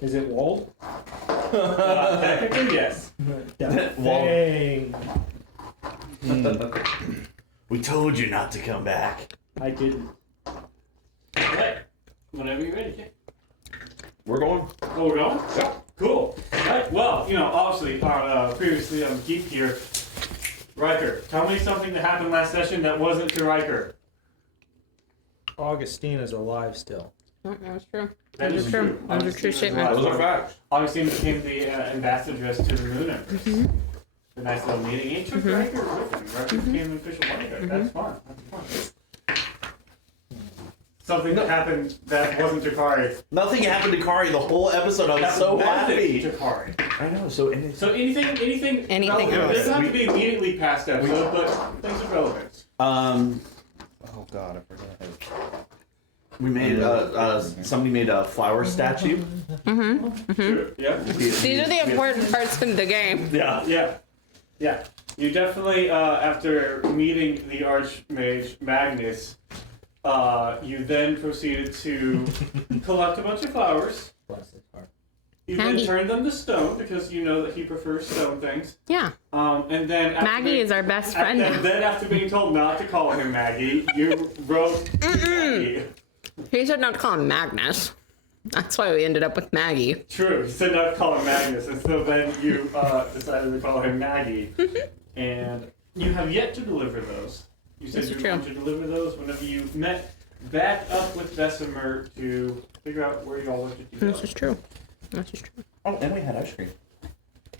Is it walled? Technically, yes. Dang. We told you not to come back. I didn't. Okay. Whenever you're ready, Kate. We're going. Oh, we're going? Yeah. Cool. Right. Well, obviously, previously on Geek here, Riker, tell me something that happened last session that wasn't to Riker. Augustine is alive still. Oh, that's true. That is true. Those are true statements. Those are facts. Augustine became the ambassadress to the Moon Empress. A nice little meeting. He took Riker with him. Riker became an official bodyguard. That's fun. That's fun. Something that happened that wasn't Takari. Nothing happened to Kari the whole episode. I was so happy. Takari. I know. So anything Anything relevant. else. It doesn't have to be immediately past episode, but things of relevance. Oh god, I forgot. We made somebody made a flower statue. Sure. Yeah. These are the important parts in the game. Yeah. Yeah. You definitely, after meeting the Archmage Magnus, you then proceeded to collect a bunch of flowers. Bless his heart. You then Maggie. turned them to stone because you know that he prefers stone things. Yeah. And then after Maggie is our best friend now. Then after being told not to call him Maggie, you wrote Maggie. He said not to call him Magnus. That's why we ended up with Maggie. True, he said not to call him Magnus, and so then you decided to call him Maggie. And you have yet to deliver those. You said This you is were going to deliver those whenever you met back up with Bessemer to figure out where y'all wanted to go. This is true. This is true. Oh, and we had ice cream.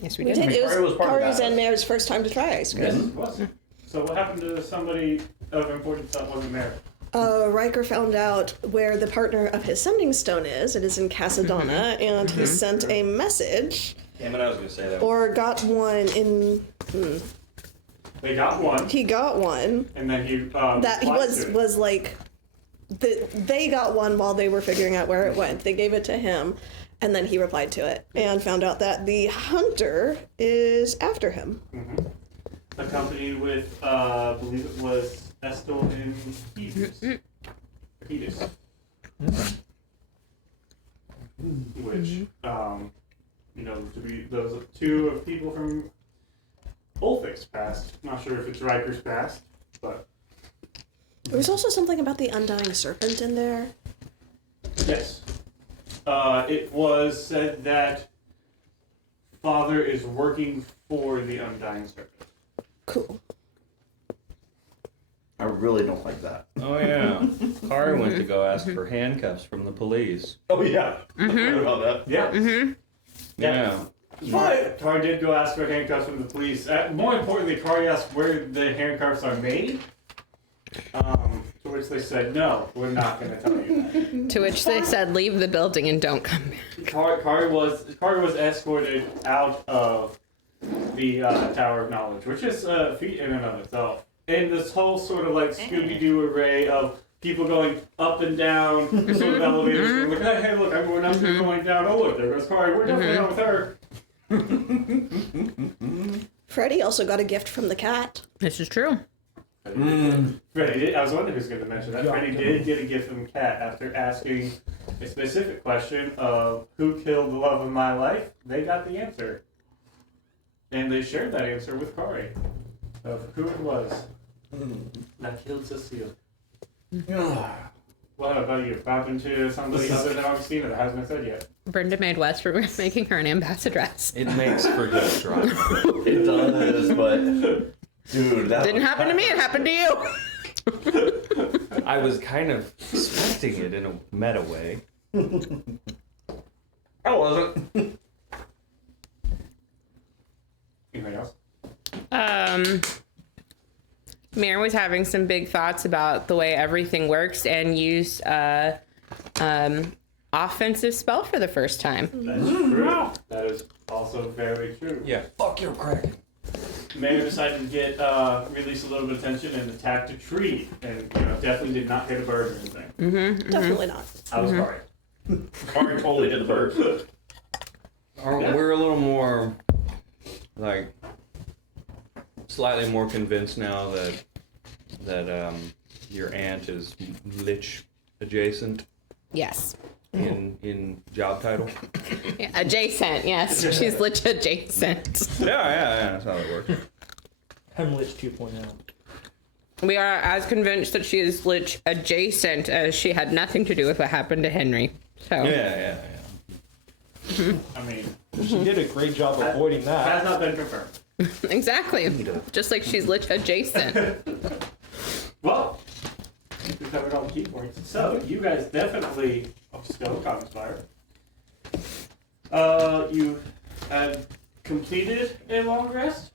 Yes, we We did. did. It Kari was was part of Kari's that. and Mayor's first time to try ice cream. Yes, it was. So what happened to somebody of importance that wasn't there? Riker found out where the partner of his sending stone is. It is in Casadonna, and he sent a message, Damn it, I was gonna say that. or got one in. They got one, He got one. and then he That he replied to it. was like, they got one while they were figuring out where it went. They gave it to him, and then he replied to it and found out that the hunter is after him. accompanied with I believe it was Estel and Pedus. Which to be those two of people from Ulfik's past. Not sure if it's Riker's past, but There was also something about the undying serpent in there. yes. It was said that Father is working for the Undying Serpent. Cool. I really don't like that. Oh yeah. Kari went to go ask for handcuffs from the police. Oh yeah. I heard about that. Yeah. Yeah. Kari did go ask for handcuffs from the police. More importantly, Kari asked where the handcuffs are made. To which they said, no, we're not going to tell you that. To which they said, leave the building and don't come back. Kari was escorted out of the Tower of Knowledge, which is a feat in and of itself. And this whole sort of like Scooby-Doo array of people going up and down sort of elevators. Like, hey, look, I'm going up and going down. Oh, look, there goes Kari. We're definitely not with her. Freddie also got a gift from the cat. This is true. Freddie did. I was wondering who's going to mention that. Freddie did get a gift from Kat after asking a specific question of who killed the love of my life. They got the answer. And they shared that answer with Kari of who it was that killed Cecile. What about you? Bumping to somebody other than Augustina that hasn't been said yet? Brenda made West for making her an ambassadress. It makes for good drama. It does, but dude, that Didn't happen to me, it happened to you. I was kind of expecting it in a meta way. I wasn't. Anything else? Mir was having some big thoughts about the way everything works and used offensive spell for the first time. That's true. That is also very true. Yeah. Fuck your crack. Mayor decided to get release a little bit of tension and attacked a tree, and definitely did not hit a bird or anything. Definitely not. I was sorry. Kari totally did the bird. We're a little more, like, slightly more convinced now that your aunt is lich adjacent. Yes. in job title. Yeah, adjacent, yes. She's lich adjacent. Yeah, that's how it works. Hemlich 2.0. We are as convinced that she is lich adjacent as she had nothing to do with what happened to Henry. So Yeah. I mean, She did a great job avoiding that. has not been confirmed. exactly. Just like she's lich adjacent. Well, I think we covered all the key points. So, you guys definitely still conspire. You had completed a long rest.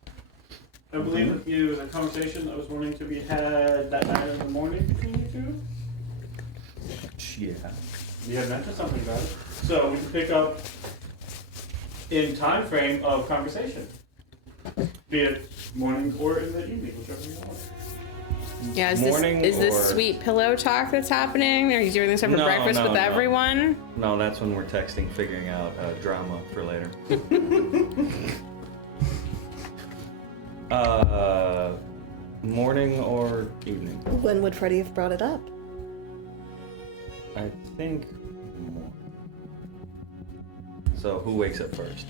I believe that it was a conversation that was wanting to be had that night in the morning between you two. Yeah. You had mentioned something about it. So, we can pick up in time frame of conversation. Be it morning or in the evening, whichever you want. Yeah, is Morning this or- sweet pillow talk that's happening? Are you doing this over breakfast with everyone? No, that's when we're texting, figuring out drama for later. Morning or evening? When would Freddie have brought it up? I think morning. So who wakes up first?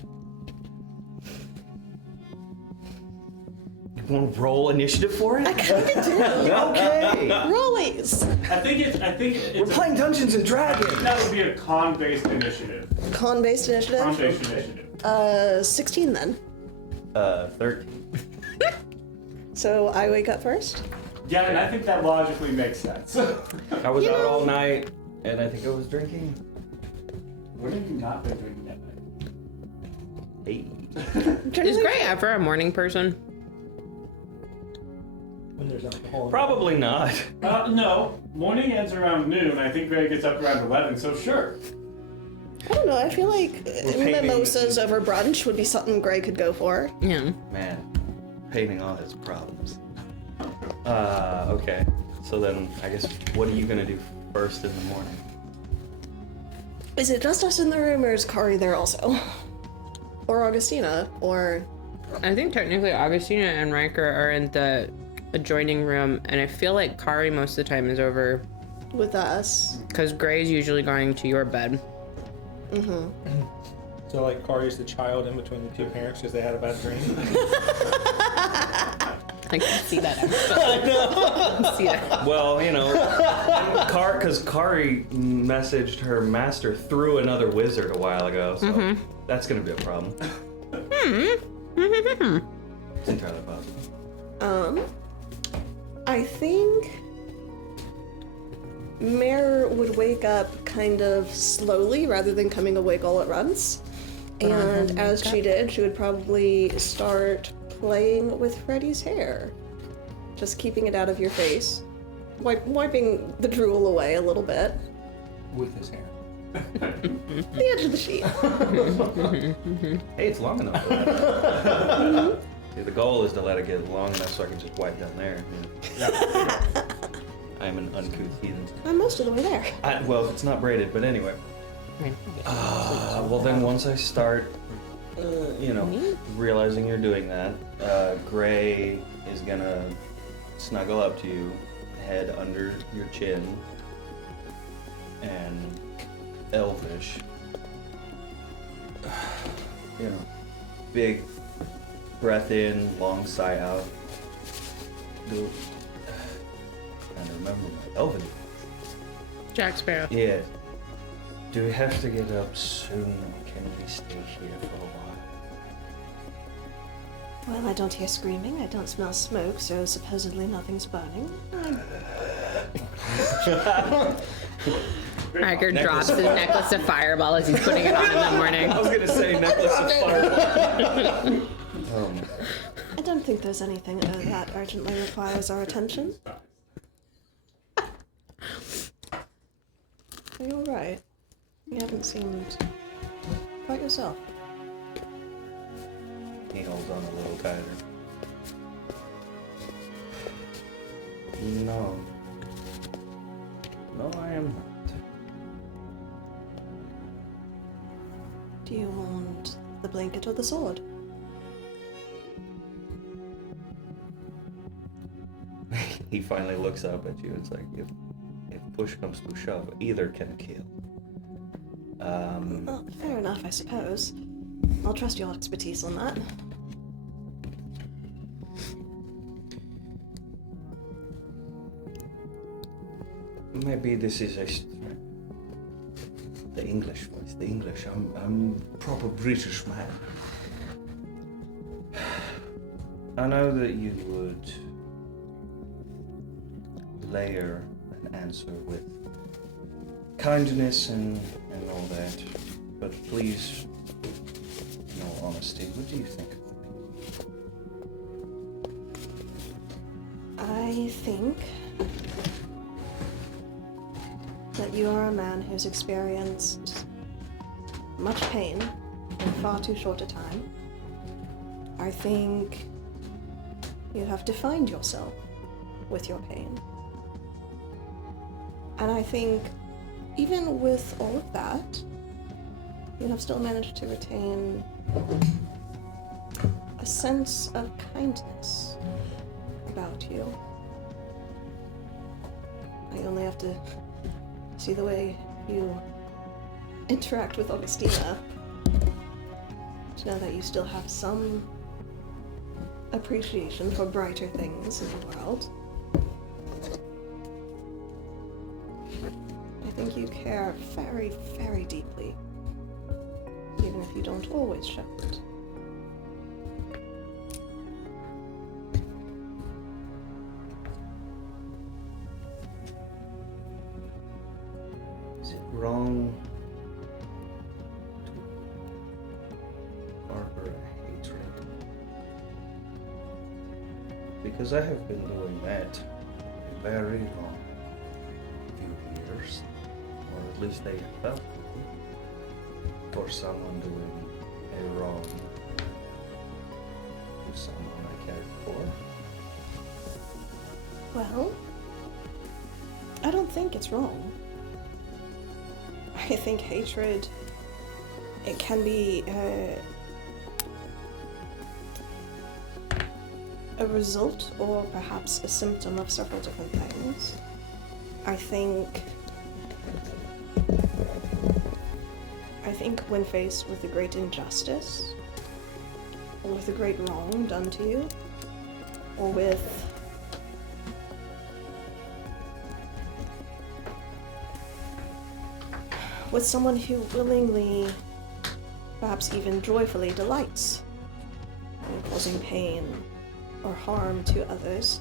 You want to roll initiative for it? I kinda do. Okay. Rollies. I think it's We're playing Dungeons and Dragons. that would be a con-based initiative. Con-based initiative? Con-based initiative. 16 then. 13. So I wake up first? Yeah, and I think that logically makes sense. I was out all night, and I think I was drinking. What have you not been drinking that night? Hey. Is Gray ever a morning person? When there's alcohol. Probably not. No. Morning ends around noon. I think Greg gets up around 11, so sure. I don't know, I feel like painting- mimosas over brunch would be something Gray could go for. Yeah. Man, painting all his problems. Okay. So then, I guess, what are you gonna do first in the morning? Is it just us in the room or is Kari there also? Or Augustina? Or... I think technically Augustina and Riker are in the adjoining room, and I feel like Kari most of the time is over with us? because Gray's usually going to your bed. So like Kari's the child in between the two parents because they had a bad dream. I can see that. I can see that. Well, you know, because Kari messaged her master through another wizard a while ago, so that's gonna be a problem. It's entirely possible. I think Mare would wake up kind of slowly rather than coming awake all at once. And as she did, she would probably start playing with Freddy's hair. Just keeping it out of your face. Wiping the drool away a little bit. With his hair. The edge of the sheet. Hey, it's long enough. See, the goal is to let it get long enough so I can just wipe down there. Yeah. I'm an uncouth heathen. I'm most of the way there. Well, it's not braided, but anyway. Well, then once I start, realizing you're doing that, Gray is gonna snuggle up to you, head under your chin, and Elvish, big breath in, long sigh out. And remember my Elven. Jack Sparrow. Yeah. Do we have to get up soon, or can we stay here for a while? Well, I don't hear screaming, I don't smell smoke, so supposedly nothing's burning. Riker drops his necklace of fireball as he's putting it on in the morning. I was gonna say necklace of fireball. I don't think there's anything that urgently requires our attention. Are you alright? You haven't seemed quite yourself. He holds on a little tighter. No. No, I am not. Do you want the blanket or the sword? He finally looks up at you. It's like, if push comes to shove, either can kill. Well, fair enough, I suppose. I'll trust your expertise on that. Maybe this is the English voice. The English. I'm proper British man. I know that you would layer an answer with kindness and all that, but please, in all honesty, what do you think of me? I think that you are a man who's experienced much pain in far too short a time. I think you have defined yourself with your pain. And I think even with all of that, you have still managed to retain a sense of kindness about you. I only have to see the way you interact with Augustina to know that you still have some appreciation for brighter things in the world. I think you care very, very deeply, even if you don't always show it. Is it wrong to harbor a hatred? Because I have been doing that a very long few years, or at least they felt for someone doing a wrong to someone I cared for. Well, I don't think it's wrong. I think hatred, it can be a result or perhaps a symptom of several different things. I think when faced with a great injustice, or with a great wrong done to you, or with someone who willingly, perhaps even joyfully, delights in causing pain or harm to others,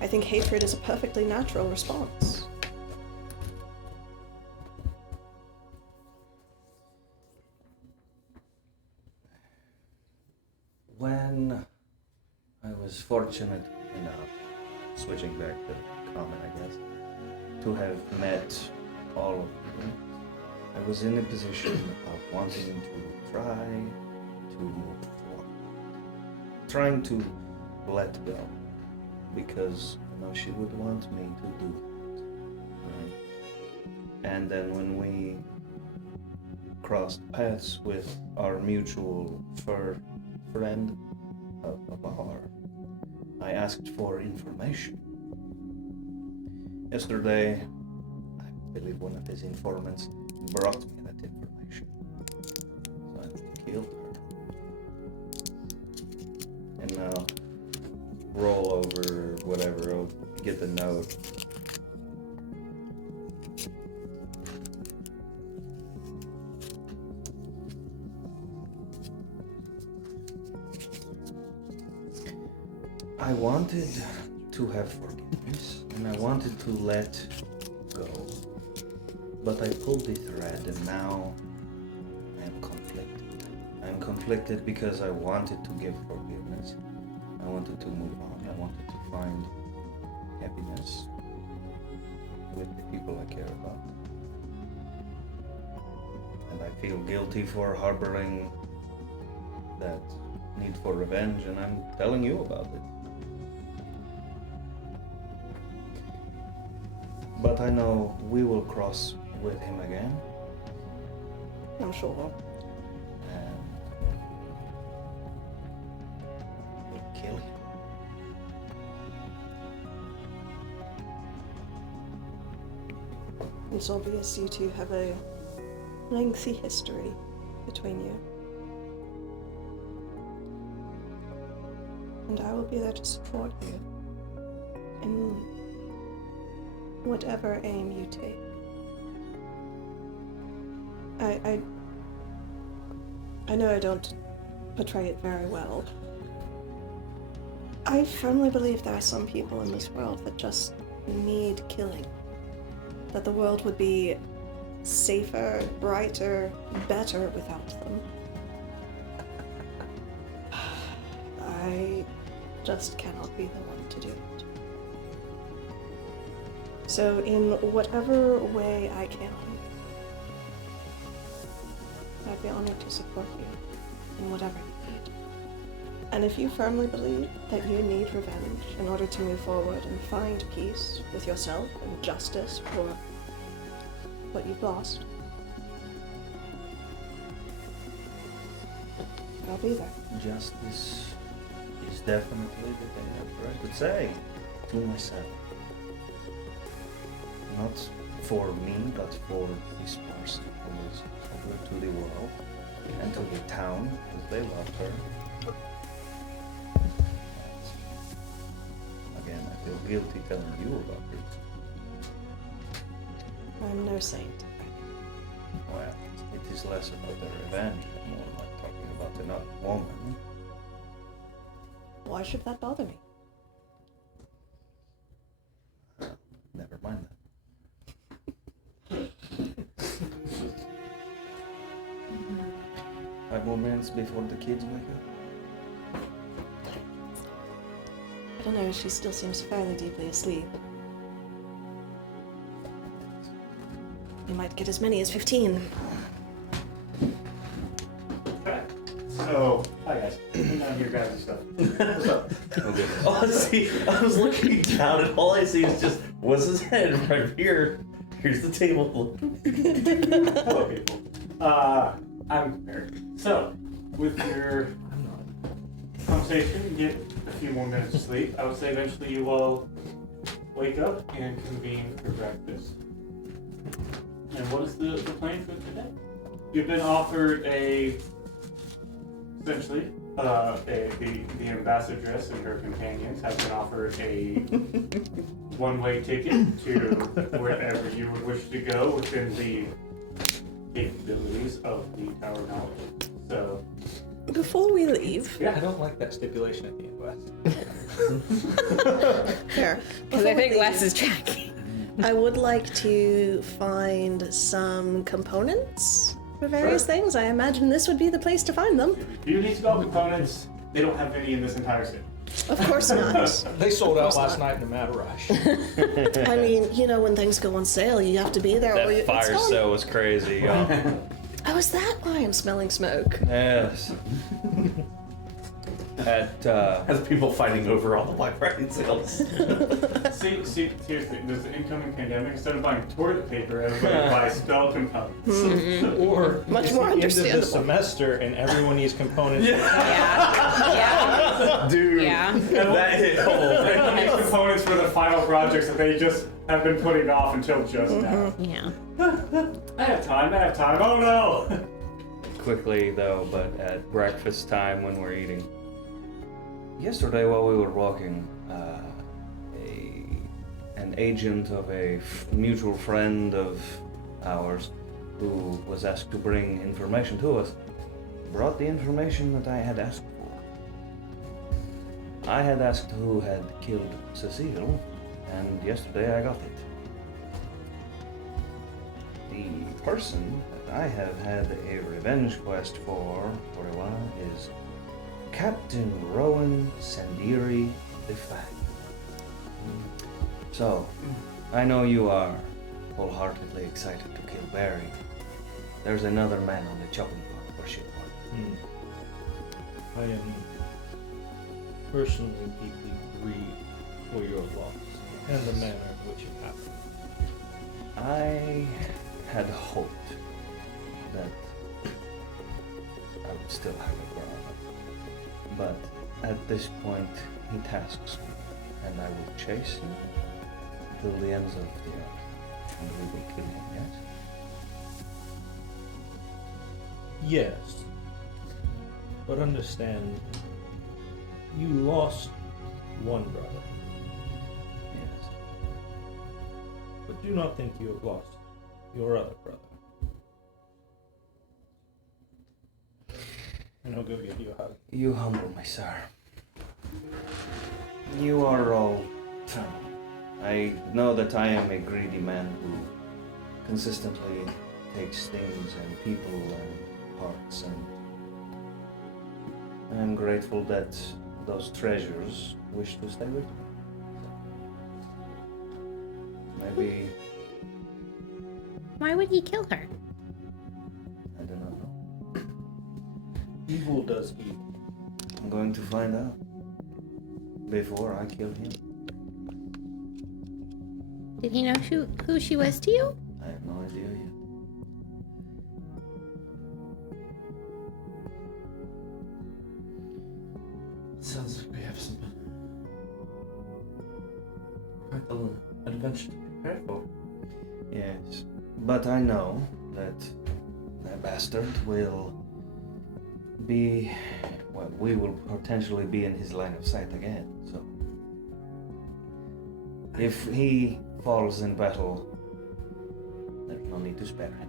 I think hatred is a perfectly natural response. When I was fortunate enough, switching back to common, I guess, to have met all of you, I was in a position of wanting to try to move forward, trying to let go, because I know she would want me to do that. Right? And then when we crossed paths with our mutual friend of our, I asked for information. Yesterday, I believe one of his informants brought me that information. So I killed her. And now, roll over, whatever, I'll get the note. I wanted to have forgiveness, and I wanted to let go. But I pulled the thread, and now I am conflicted. I am conflicted because I wanted to give forgiveness. I wanted to move on. I wanted to find happiness with the people I care about. And I feel guilty for harboring that need for revenge, and I'm telling you about it. But I know we will cross with him again. I'm sure. And we'll kill him. It's obvious you two have a lengthy history between you. And I will be there to support you in whatever aim you take. I know I don't portray it very well. I firmly believe there are some people in this world that just need killing. That the world would be safer, brighter, better without them. I just cannot be the one to do it. So in whatever way I can, I'd be honored to support you in whatever you need. And if you firmly believe that you need revenge in order to move forward and find peace with yourself and justice for what you've lost, I'll be there. Justice is definitely the thing I could say to myself. Not for me, but for this person who was over to the world and to the town, because they loved her. And again, I feel guilty telling you about it. I'm no saint. Well, it is less about the revenge and more like talking about another woman. Why should that bother me? Never mind that. Five more minutes before the kids wake up. I don't know, she still seems fairly deeply asleep. You might get as many as 15. Okay. So, hi guys. Bring down your guys' stuff. What's up? Honestly, I was looking down and all I see is just was his head right here. Here's the table. Hello, people. I'm prepared. So, with your conversation, you get a few more minutes of sleep. I would say eventually you all wake up and convene for breakfast. And what is the plan for today? You've been offered essentially, the ambassadress and her companions have been offered a one-way ticket to wherever you would wish to go within the capabilities of the Tower of Knowledge. So, Before we leave, I don't like that stipulation at the end, Wes. fair. Because I think Wes is tracking. I would like to find some components for various things. I imagine this would be the place to find them. if you need to go components, they don't have any in this entire city. Of course not. They sold out course last not. night in a mad rush. I mean, you know, when things go on sale, you have to be there. or That it's fire gone. sale was crazy, y'all. Oh, is that why I'm smelling smoke? Yes. At, As people fighting over all the Black Friday sales. See, here's the thing. There's an incoming pandemic. Instead of buying toilet paper, everybody buys spell components. Or Much it's more the end of understandable. the semester and everyone needs components. Yeah. Dude, Yeah. that hit home. They need components for the final projects that they just have been putting off until just now. Yeah. I have time. Oh no! quickly though, but at breakfast time when we're eating. Yesterday while we were walking, an agent of a mutual friend of ours who was asked to bring information to us brought the information that I had asked for. I had asked who had killed Cecile, and yesterday I got it. The person that I have had a revenge quest for a while is Captain Rowan Sandiri the Fat. So, I know you are wholeheartedly excited to kill Barry. There's another man on the chopping block for sure. I am personally deeply grieved for your loss and the manner in which it happened. I had hoped that I would still have a brother, but at this point he tasks me, and I will chase him till the ends of the earth, and we will kill him, yes? Yes. But understand, you lost one brother. Yes. But do not think you have lost your other brother. And I'll go give you a hug. You humble me, sir. You are all trouble. I know that I am a greedy man who consistently takes things and people and hearts, and I am grateful that those treasures wish to stay with me. Maybe Why would he kill her? I do not know. Evil does evil. I'm going to find out before I kill him. Did he know who she was to you? I have no idea yet. Sounds like we have some quite an adventure to prepare for. Yes, but I know that that bastard will be, well, we will potentially be in his line of sight again, so. If he falls in battle, there's no need to spare him.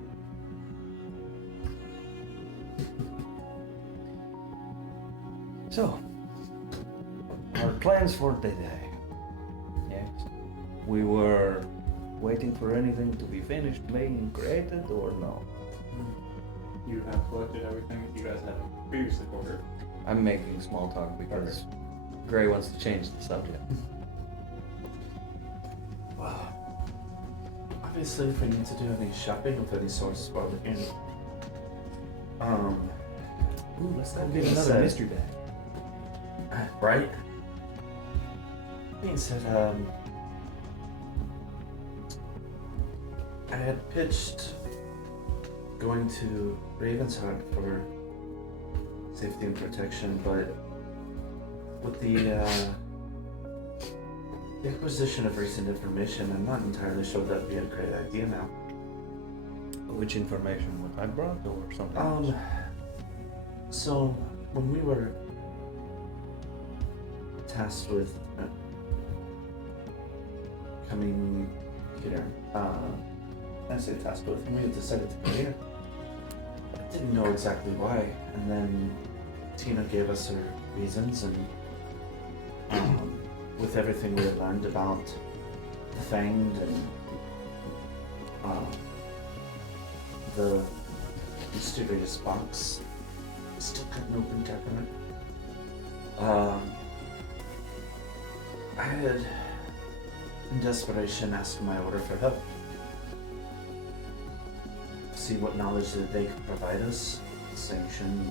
So, our plans for the day. Yes. We were waiting for anything to be finished being created or no? You have collected everything that you guys had previously ordered. I'm making small talk because Gray wants to change the subject. Well, obviously, if we need to do any shopping of any sort while we're in, ooh, let's not get another mystery bag. Right? Being said, I had pitched going to Ravensheart for safety and protection, but with the acquisition of recent information, I'm not entirely sure that would be a great idea now. Which information? What I brought or something else? So when we were tasked with coming here, I say tasked with, when we decided to come here, I didn't know exactly why, and then Tina gave us her reasons, and with everything we had learned about the Fanged and the mysterious box, still couldn't open document. I had, in desperation, asked my order for help. See what knowledge that they could provide us, sanctuary,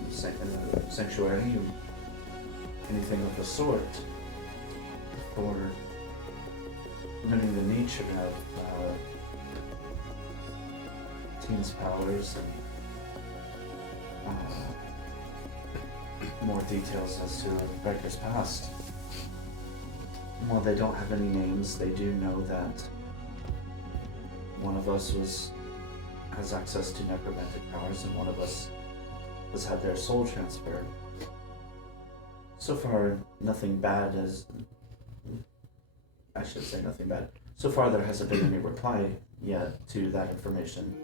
and anything of the sort, for learning the nature of Tina's powers and more details as to Riker's past. While they don't have any names, they do know that one of us has access to necromantic powers, and one of us has had their soul transferred. So far, nothing bad I should say nothing bad. So far, there hasn't been any reply yet to that information.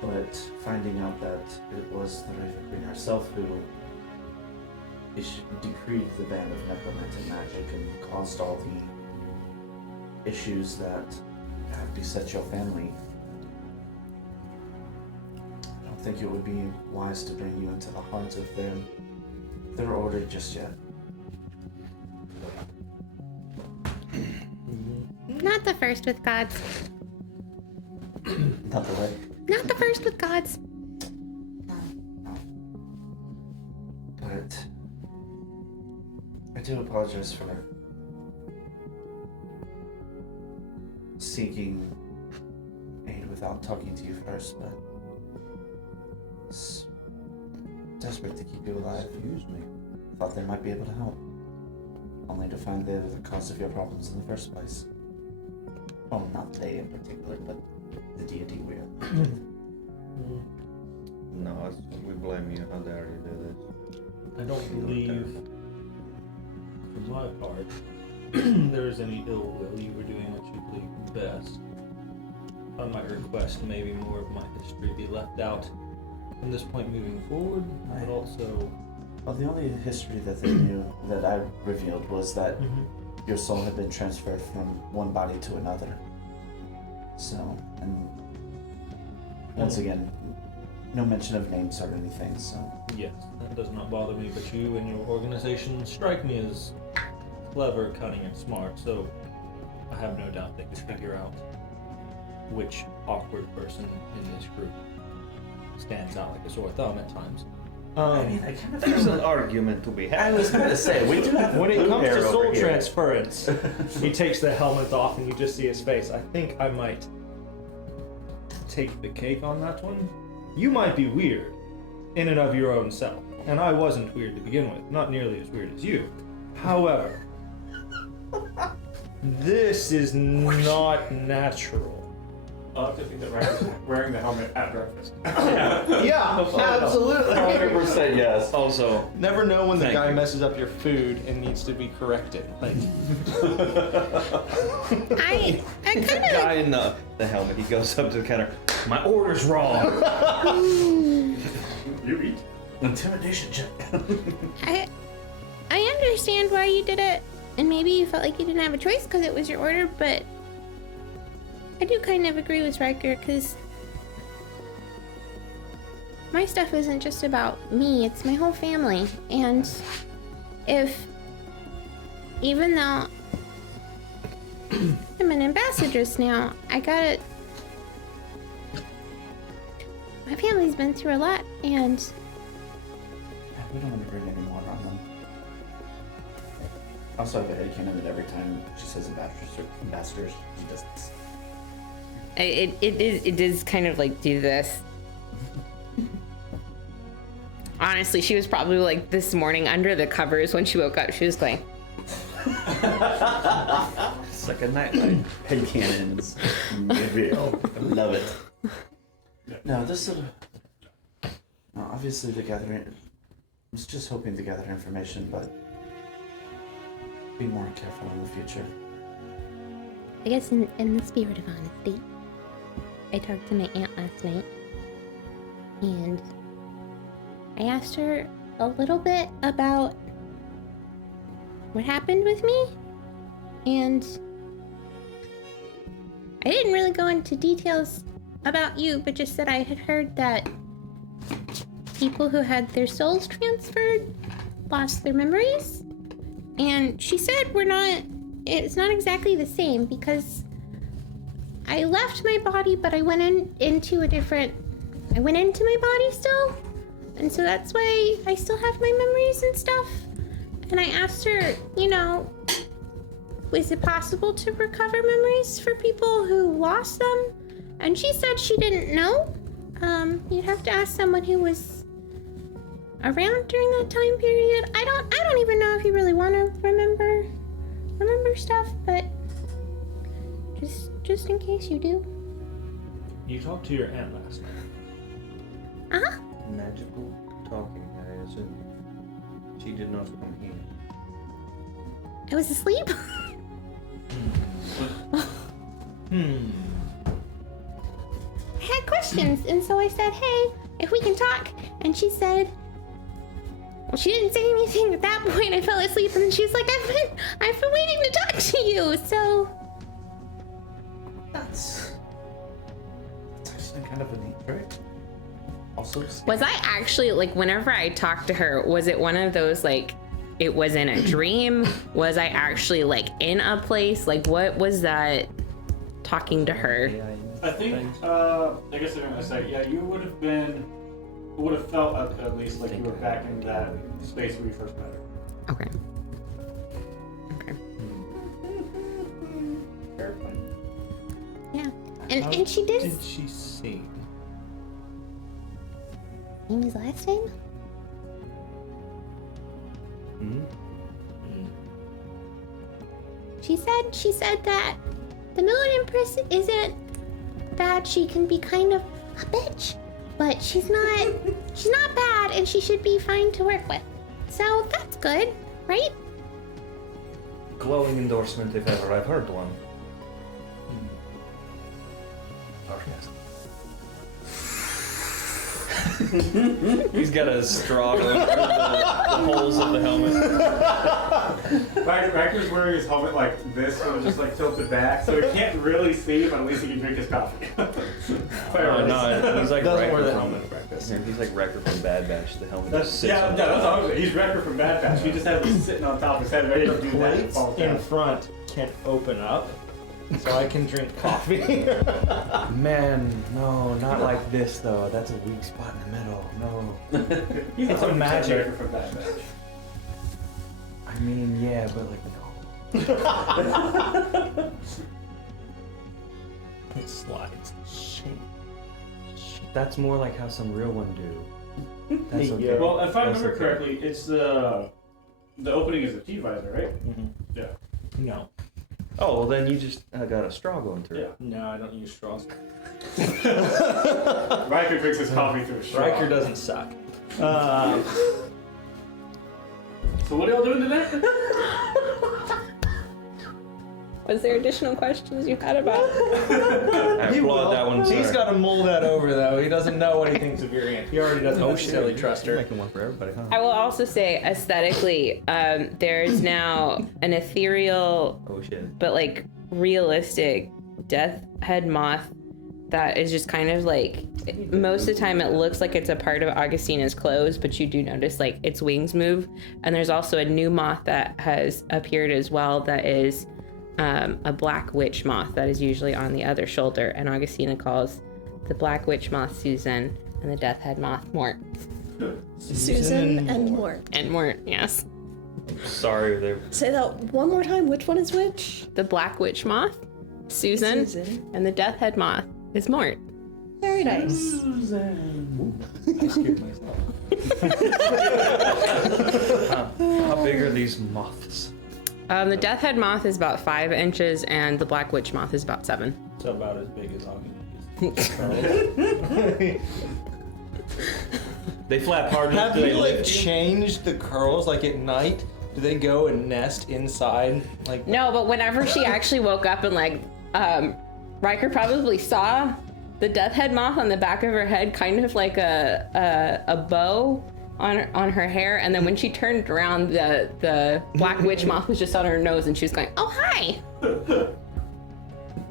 But finding out that it was the Raven Queen herself who decreed the ban of necromantic magic and caused all the issues that have beset your family, I don't think it would be wise to bring you into the heart of their order just yet. Not the first with gods. Not the way. Not the first with gods. But I do apologize for seeking aid without talking to you first, but it's desperate to keep you alive. Excuse me. Thought they might be able to help, only to find they're the cause of your problems in the first place. Well, not they in particular, but the deity we're. No, we blame you. How dare you do this? I don't believe, for my part, there's any ill will. You were doing what you believed best. I might request maybe more of my history be left out from this point moving forward, but also... Well, the only history that they knew that I revealed was that your soul had been transferred from one body to another. So, and once again, no mention of names or anything, so... Yes, that does not bother me, but you and your organization strike me as clever, cunning, and smart, so I have no doubt they could figure out which awkward person in this group stands out like a sore thumb at times. I mean, I kind of There's feel an argument to be had. I was going to say, we do have When it comes to soul here. transference, he takes the helmet off and you just see his face. I think I might take the cake on that one. You might be weird in and of your own self, and I wasn't weird to begin with, not nearly as weird as you. However, this is not natural. I like to think that Ryan's wearing the helmet at breakfast. Yeah, absolutely. 100% yes. Also, Never know when the Thank guy you. messes up your food and needs to be corrected. Like, I kind the of guy in the helmet, he goes up to the counter. My order's wrong. You eat? Intimidation check. I understand why you did it, and maybe you felt like you didn't have a choice because it was your order, but I do kind of agree with Riker because my stuff isn't just about me, it's my whole family. And if, even though I'm an ambassadress now, I gotta, my family's been through a lot, and We don't want to bring any more on them. Also, I have a headcanon that every time she says ambassadors, she does this. it is kind of like do this. Honestly, she was probably like this morning under the covers when she woke up. She was going, It's like a nightlight. Headcanons. Reveal. I love it. No, this sort of... No, obviously the gathering... I was just hoping to gather information, but... Be more careful in the future. I guess in the spirit of honesty, I talked to my aunt last night, and I asked her a little bit about what happened with me, and I didn't really go into details about you, but just said I had heard that people who had their souls transferred lost their memories, and she said it's not exactly the same because I left my body, but I went into my body still. And so that's why I still have my memories and stuff. And I asked her, is it possible to recover memories for people who lost them? And she said she didn't know. You'd have to ask someone who was around during that time period. I don't even know if you really want to remember stuff, but just in case you do. you talked to your aunt last night. Uh-huh. Magical talking, I assume. She did not come here. I was asleep. I had questions, and so I said, hey, if we can talk. And she said, well, she didn't say anything at that point. I fell asleep, and she's like, I've been waiting to talk to you, so. That's actually kind of a neat trick. Also, Was I actually, like, whenever I talked to her, was it one of those, like, it was in a dream? Was I actually, like, in a place? Like, what was that talking to her? I think, I guess I'm gonna say, yeah, you would have felt at least like you were back in that space where you first met her. Okay. Okay. terrifying. Yeah. How And she did. did she seem? Amy's last name? She said that the Moon Empress isn't bad. She can be kind of a bitch, but she's not bad, and she should be fine to work with. So that's good, right? Glowing endorsement if ever I've heard one. Oh, yes. He's got a straw going through the holes of the helmet. Riker's wearing his helmet like this, so it's just like tilted back, so he can't really see, but at least he can drink his coffee. Oh, no, he's like Doesn't wear Riker the from- helmet in practice. He's like Riker from Bad Batch. The helmet That's, just sits yeah, on that's top. what I was saying. He's Riker from Bad Batch. He just has it sitting on top of his head, ready to do that. and Plates fall in down. front can open up, so I can drink coffee. Man, no, not like this though. That's a weak spot in the middle. No. He's It's a 100% magic. Riker from Bad Batch. I mean, yeah, but like no. It slides. That's more like how some real one do. That's Yeah. okay. Well, if I That's remember okay. correctly, it's the opening is a T-visor, right? Mhm. Yeah. No. Oh, well then you just got a straw going through. Yeah. No, I don't use straws. Riker drinks his coffee through a straw. Riker doesn't suck. So what are y'all doing today? Was there additional questions you had about? I applaud that one. He's sir. got to mull that over, though. He doesn't know what he thinks of your aunt. He already doesn't necessarily trust You're her. making one for everybody, huh? I will also say aesthetically, there's now an ethereal Oh shit. but like realistic death head moth that is just kind of like, most of the time it looks like it's a part of Augustina's clothes, but you do notice like its wings move. And there's also a new moth that has appeared as well that is a black witch moth that is usually on the other shoulder, and Augustina calls the black witch moth Susan and the death head moth Mort. Susan and Mort. And Mort, yes. Sorry, they. Say that one more time. Which one is which? The black witch moth, Susan, Susan. and the death head moth is Mort. Very nice. How big are these moths? The death head moth is about 5 inches, and the black witch moth is about 7. It's about as big as Ogden. They flap hard enough. Have Do they you like lift you? changed the curls like at night? Do they go and nest inside? Like No, but whenever she actually woke up and like, Riker probably saw the death head moth on the back of her head, kind of like a bow on her hair, and then when she turned around, the black witch moth was just on her nose, and she was going, "Oh hi!"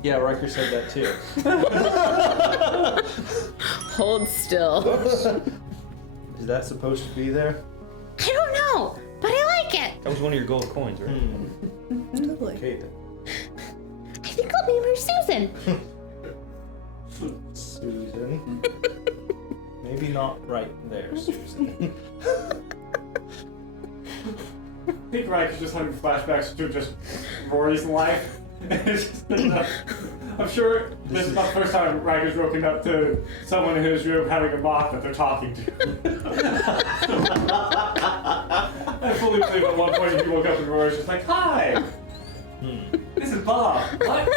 yeah, Riker said that too. Hold still. Is that supposed to be there? I don't know, but I like it. That was one of your gold coins, right? Totally. Okay then. I think I'll name her Susan. Susan. Maybe not right there, Susan. I think Riker's just having flashbacks to just Rory's life. It's just, I'm sure this is not the first time Riker's woken up to someone in his room having a moth that they're talking to. I fully believe at one point he woke up and Rory's just like, "Hi, this is Bob." What?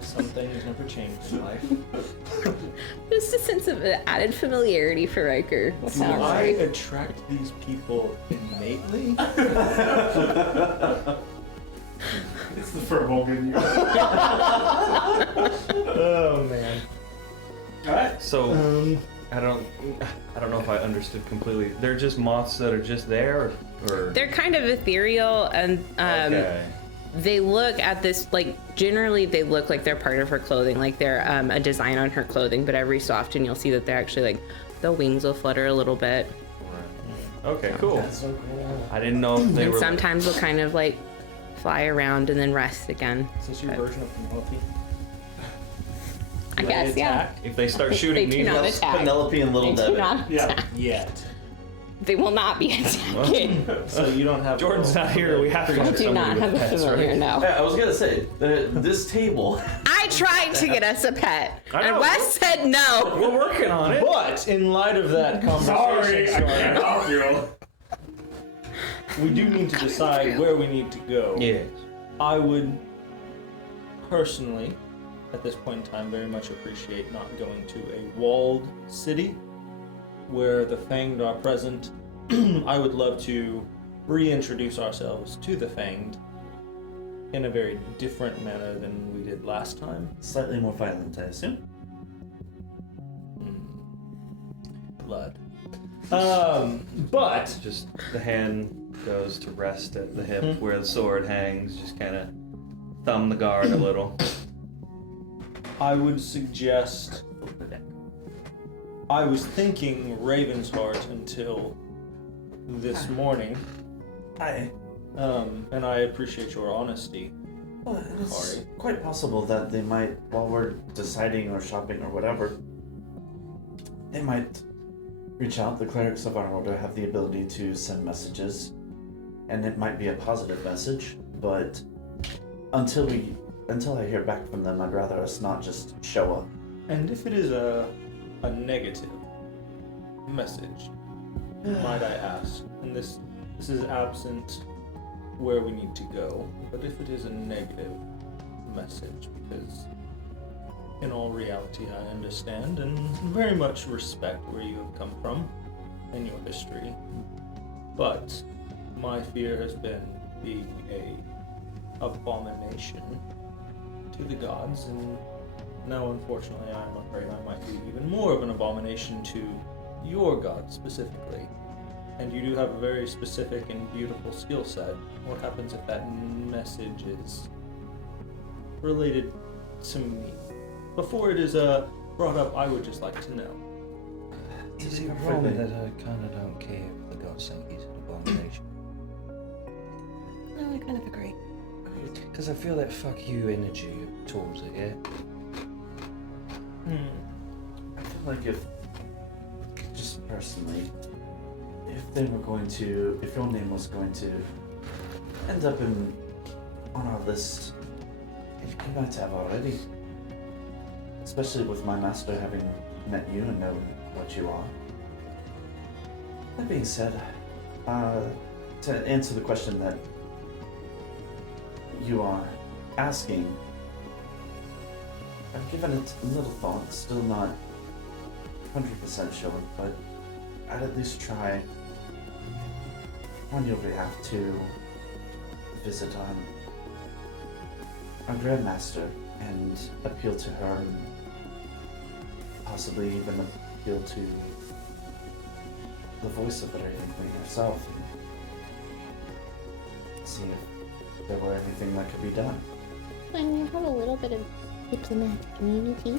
Some things never change in life. Just a sense of added familiarity for Riker. Do Sounds I like. attract these people innately? It's the furball in you. Oh man. Alright. So I don't know if I understood completely. They're just moths that are just there, or They're kind of ethereal, and okay. they look at this like generally they look like they're part of her clothing, like they're a design on her clothing, but every so often you'll see that they're actually like the wings will flutter a little bit, Okay, cool. That's so cool. I didn't know if they and were. sometimes they'll kind of like fly around and then rest again. Is this your version of Penelope? I Do they guess, yeah. attack? If they start They shooting do me, not attack. Penelope and Little They do Devin. not Yeah. attack. Yet. They will not be attacking. So you don't have. Jordan's not here. We have to I go do somebody not with have a pets, familiar, right? no. Yeah, I was gonna say this table. I tried to get us a pet, I and know. Wes said no. We're working on it. But in light of that conversation, Sorry, I Soren, can't help you. we do need to decide where we need to go. Yes. I would personally at this point in time, very much appreciate not going to a walled city where the Fanged are present. I would love to reintroduce ourselves to the Fanged in a very different manner than we did last time. Slightly more violent, I assume. Blood. But Just the hand goes to rest at the hip where the sword hangs, just kind of thumb the guard a little. I would suggest. I was thinking Raven's Heart until this morning, and I appreciate your honesty. Well, it's Sorry. quite possible that they might, while we're deciding or shopping or whatever, they might reach out. The clerics of our order have the ability to send messages, and it might be a positive message, but until I hear back from them, I'd rather us not just show up. And if it is a negative message, might I ask, and this is absent where we need to go, but if it is a negative message, because in all reality I understand and very much respect where you have come from and your history, but my fear has been being a abomination to the gods, and now unfortunately I'm afraid I might be even more of an abomination to your god specifically. And you do have a very specific and beautiful skill set. What happens if that message is related to me? Before it is brought up, I would just like to know. Is it wrong that I kind of don't care if the gods think he's an abomination? No, I kind of agree. Because I feel that fuck you energy towards it, yeah? I feel like if, just personally, if your name was going to end up on our list, you might have already. Especially with my master having met you and know what you are. That being said, to answer the question that you are asking, I've given it a little thought, still not 100% sure, but I'd at least try on your behalf to visit our Grandmaster and appeal to her, and possibly even appeal to the voice of the Raven Queen herself, and see if there were anything that could be done. When you have a little bit of diplomatic immunity.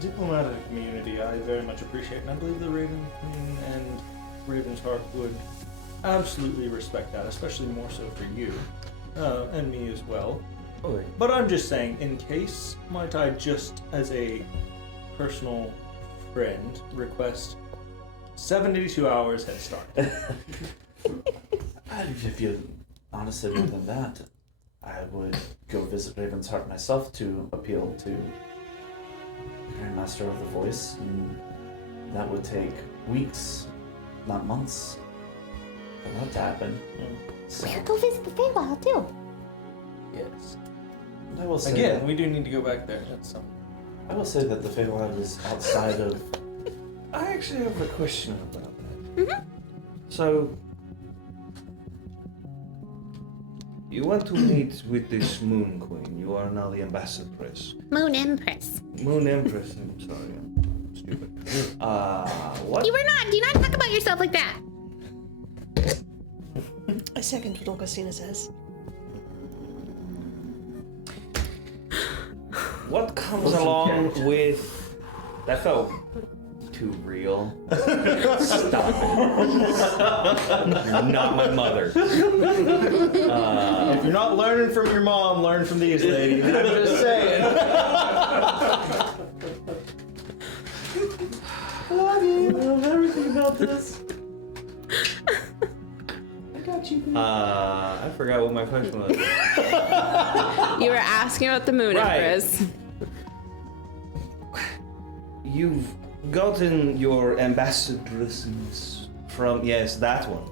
Diplomatic immunity I very much appreciate, and I believe the Raven Queen and Raven's Heart would absolutely respect that, especially more so for you, and me as well. Oh, But I'm just saying, in case, might I just, as a personal friend, request 72 hours head start. If you honestly more than that, I would go visit Raven's Heart myself to appeal to the Grandmaster of the Voice, and that would take weeks, not months, for that to happen. So, We could go visit the Feywild too. Yes. and I will say Again, that, we do need to go back there. That's some. I will say that the Feywild is outside of. I actually have a question about that. So, you want to meet with this Moon Queen. You are now the ambassadress. Moon Empress. Moon Empress, I'm sorry, I'm stupid. What? You were not. Do not talk about yourself like that. I second what Augustina says. What comes What's in along character? with... That felt too real. Stop it. You're not my mother. If you're not learning from your mom, learn from these ladies. I'm just saying. Love you. I love everything about this. I forgot what my question was. You were asking about the Moon Right. Empress. You've gotten your ambassadresses from, yes, that one.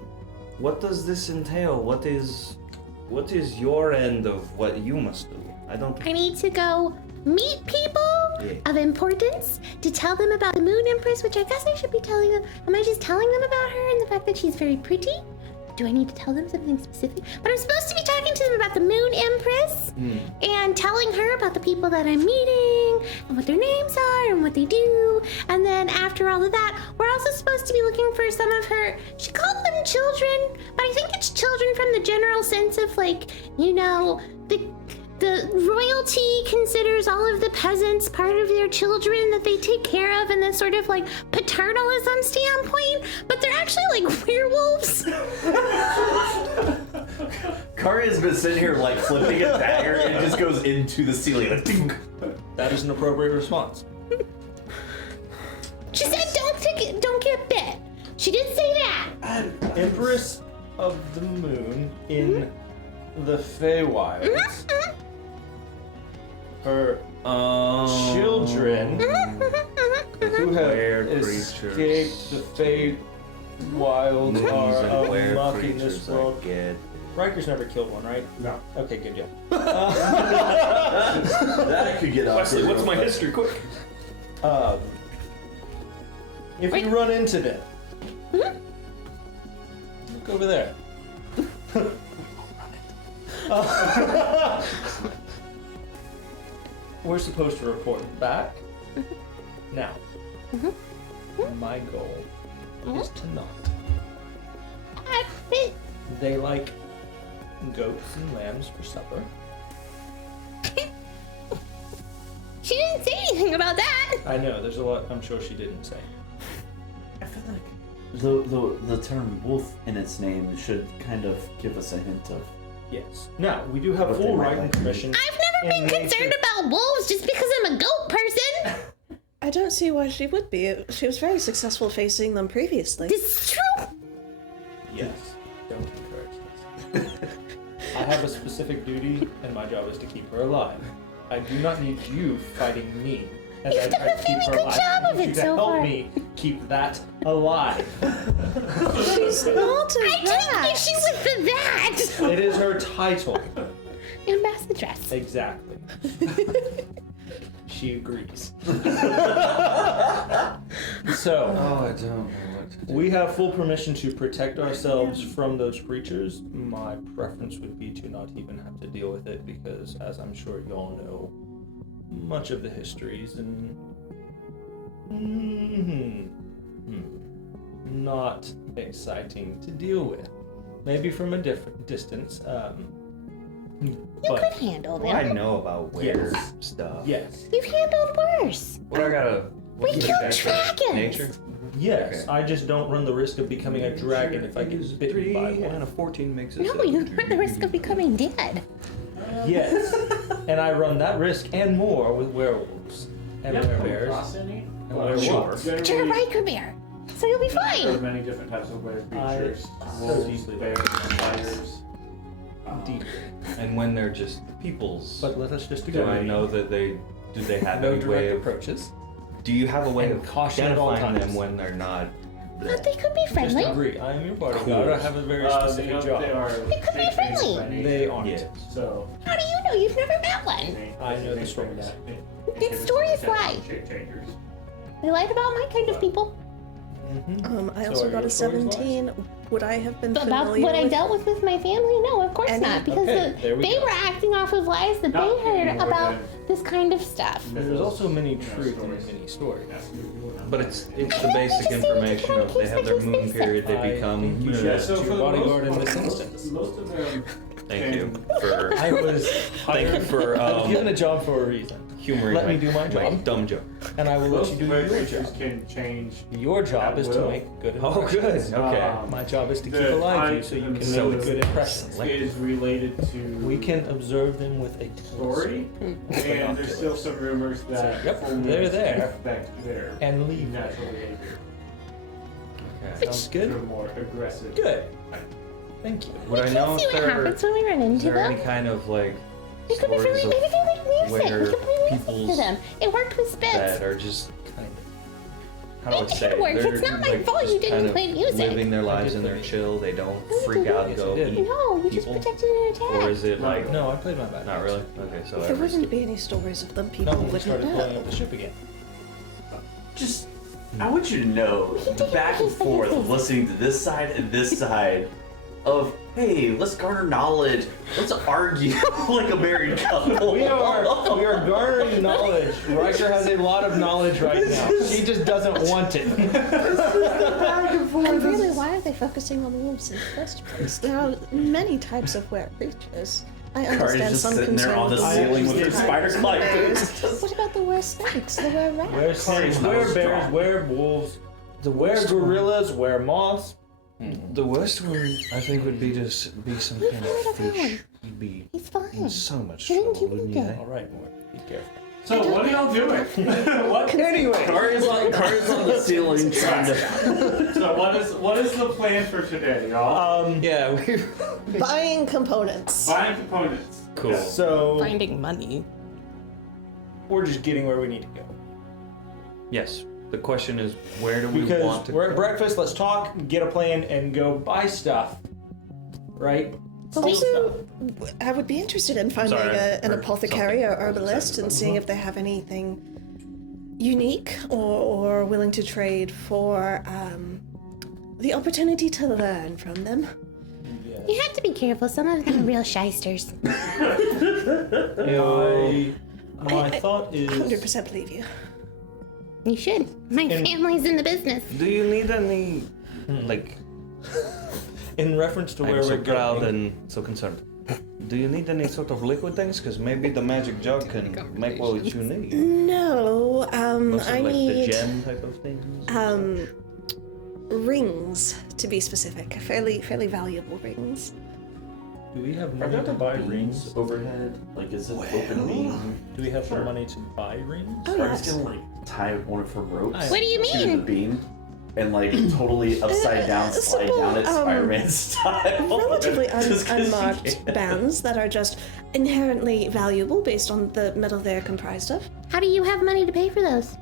What does this entail? What is your end of what you must do? I don't. I need to go meet people of importance, to tell them about the Moon Empress, which I guess I should be telling them. Am I just telling them about her and the fact that she's very pretty? Do I need to tell them something specific? But I'm supposed to be talking to them about the Moon Empress and telling her about the people that I'm meeting and what their names are and what they do. And then after all of that, we're also supposed to be looking for some of her, she called them children, but I think it's children from the general sense of like, you know, the royalty considers all of the peasants part of their children that they take care of in this sort of like paternalism standpoint, but they're actually like werewolves. Karia's been sitting here like flipping a dagger and it just goes into the ceiling. Like, ding. That is an appropriate response. She said don't get bit. She did say that. Empress of the Moon in the Feywilds. Her children who have escaped the Feywilds are unlocking this world. Riker's never killed one, right? No. Okay, good deal. That could get up. Wesley, what's my history? Quick. If you run into them, look over there. We're supposed to report back. Now, my goal is to not. They like goats and lambs for supper. She didn't say anything about that. I know, there's a lot I'm sure she didn't say. I feel like the term wolf in its name should kind of give us a hint of. Yes. Now, we do have What they full might right and like to permission. I've never been concerned about wolves just because I'm a goat person. I don't see why she would be. She was very successful facing them previously. This is true. Yes. Don't encourage this. I have a specific duty, and my job is to keep her alive. I do not need you fighting me. As You've I done try a to keep very her good alive. job I of need it you to so help far. me keep that alive. She's not a I rat. take issue with the that. It is her title. Ambassadress. Exactly. She agrees. So, Oh, I don't know what to do. we have full permission to protect ourselves from those creatures. My preference would be to not even have to deal with it because, as I'm sure y'all know, much of the histories and not exciting to deal with. Maybe from a different distance. You But could handle Well, I them. know about weird stuff. yes, You've handled worse. What I gotta. We killed dragons. Nature? yes. Okay. I just don't run the risk of becoming a dragon if I get bitten by 3 and a one. 14 makes it. No, you run the risk of becoming dead. Yes, and I run that risk and more with werewolves and werebears Cross any? and Well, werewolves. But you're a Riker bear, so you'll be There are fine. many different types of were I creatures. so Wolves, deeply bears, spiders. Deep. And when they're just peoples, But let us just do I agree. know that they have No any way direct of? approaches. Do you have a way And of caution at all identifying them times. when they're not? But they could be Just friendly. agree. I am your bodyguard. I have a very They specific job. are They could be friendly. They aren't. Yeah. So How do you know? You've never met one. I know the stories. Did stories lie? Shape changers. They lied about my kind of people. Mm-hmm. I So also are got your a stories 17. Would I have been About familiar what I with dealt with my family? No, of course Any- not. Because Okay, there we they go. were acting off of lies that Not they heard any more about than this kind of stuff. There's also many You know, truth in stories. many stories. But it's the basic information of they have their moon period, they I become. think you should Yeah, ask so your for the bodyguard most, in this most, instance. most of them. Thank you can- for I was thank you hired. for I'm given a job for a reason, humoring Let me do my job. dumb joke. and I will let Most you do rare your creatures job. can change. Your job At is to will. make good Oh, good. impressions. Okay. My job is to keep The alive you type so you can themselves make good impressions. is related to We can observe them with a story, and there's still some rumors that So, yep, full they're moons there. affect their and leave. natural behavior. Okay. Sounds They're good. more aggressive. Good. Thank you. Would I We know can see if what there happens when we run is into there any them. kind of like They could be stories really, maybe of they like music. where We could play music to people's them. It worked with Spitz. that are just kind how do I say it? Work. They're, It's not my like, fault you just didn't kind of play music. living their lives and they're chill. They don't freak out and go Yes, I did. eat No, you just people. protected an attack. Or is it like No, I played my bad. not really? Okay, so If there every wouldn't be any stories of them, people No, we wouldn't started blowing know. up the ship again. Just, I want you to know, back and forth, listening to this side and this side, of hey, let's garner knowledge, let's argue like a married couple. We are garnering knowledge. Riker has a lot of knowledge right now. She just doesn't want it. And really, why are they focusing on wolves in the first place? There are many types of were creatures. I Carter's understand just some sitting there concern on the with ceiling with wolves her and spider tigers and climb bears. boots. What about the were snakes, the were rats? Where snakes, Carter's where not bears, strong. where wolves, where gorillas, where moths. The worst one, I think, would be to be some kind of fish. You'd be He's fine. in so much I think trouble, you wouldn't need you? to- All right, Mort, be careful. So what are y'all doing? what? Anyway, Carter's on the ceiling trying to. So what is the plan for today, y'all? Yeah, we Buying components. Buying components. cool. Yes. so Finding money. we're just getting where we need to go. Yes. The question is, where do we want Because to we're at go? breakfast, let's talk, get a plan, and go buy stuff. Right? But Steal also, stuff. I would be interested in finding Sorry, an or apothecary or something. herbalist and seeing if they have anything unique or willing to trade for the opportunity to learn from them. You have to be careful. Some of them are real shysters. My thought is 100% believe you. You should. My And- family's in the business. Do you need any, like, in reference to where I'm so we're proud going. and so concerned. Do you need any sort of liquid things? Because maybe the magic jug can make what you need. No, Mostly I like need the gem type of things. rings to be specific. Fairly valuable rings. Do we have Are money there to the buy beams rings? overhead? Like, is it open beam? Do we have the money to buy rings? Oh, Carter's yes. gonna like tie one of her ropes What do you to the mean? beam and like totally upside down slide simple, down it Spider-Man style. Relatively Just 'cause she unmarked can. bands that are just inherently valuable based on the metal they're comprised of. How do you have money to pay for those?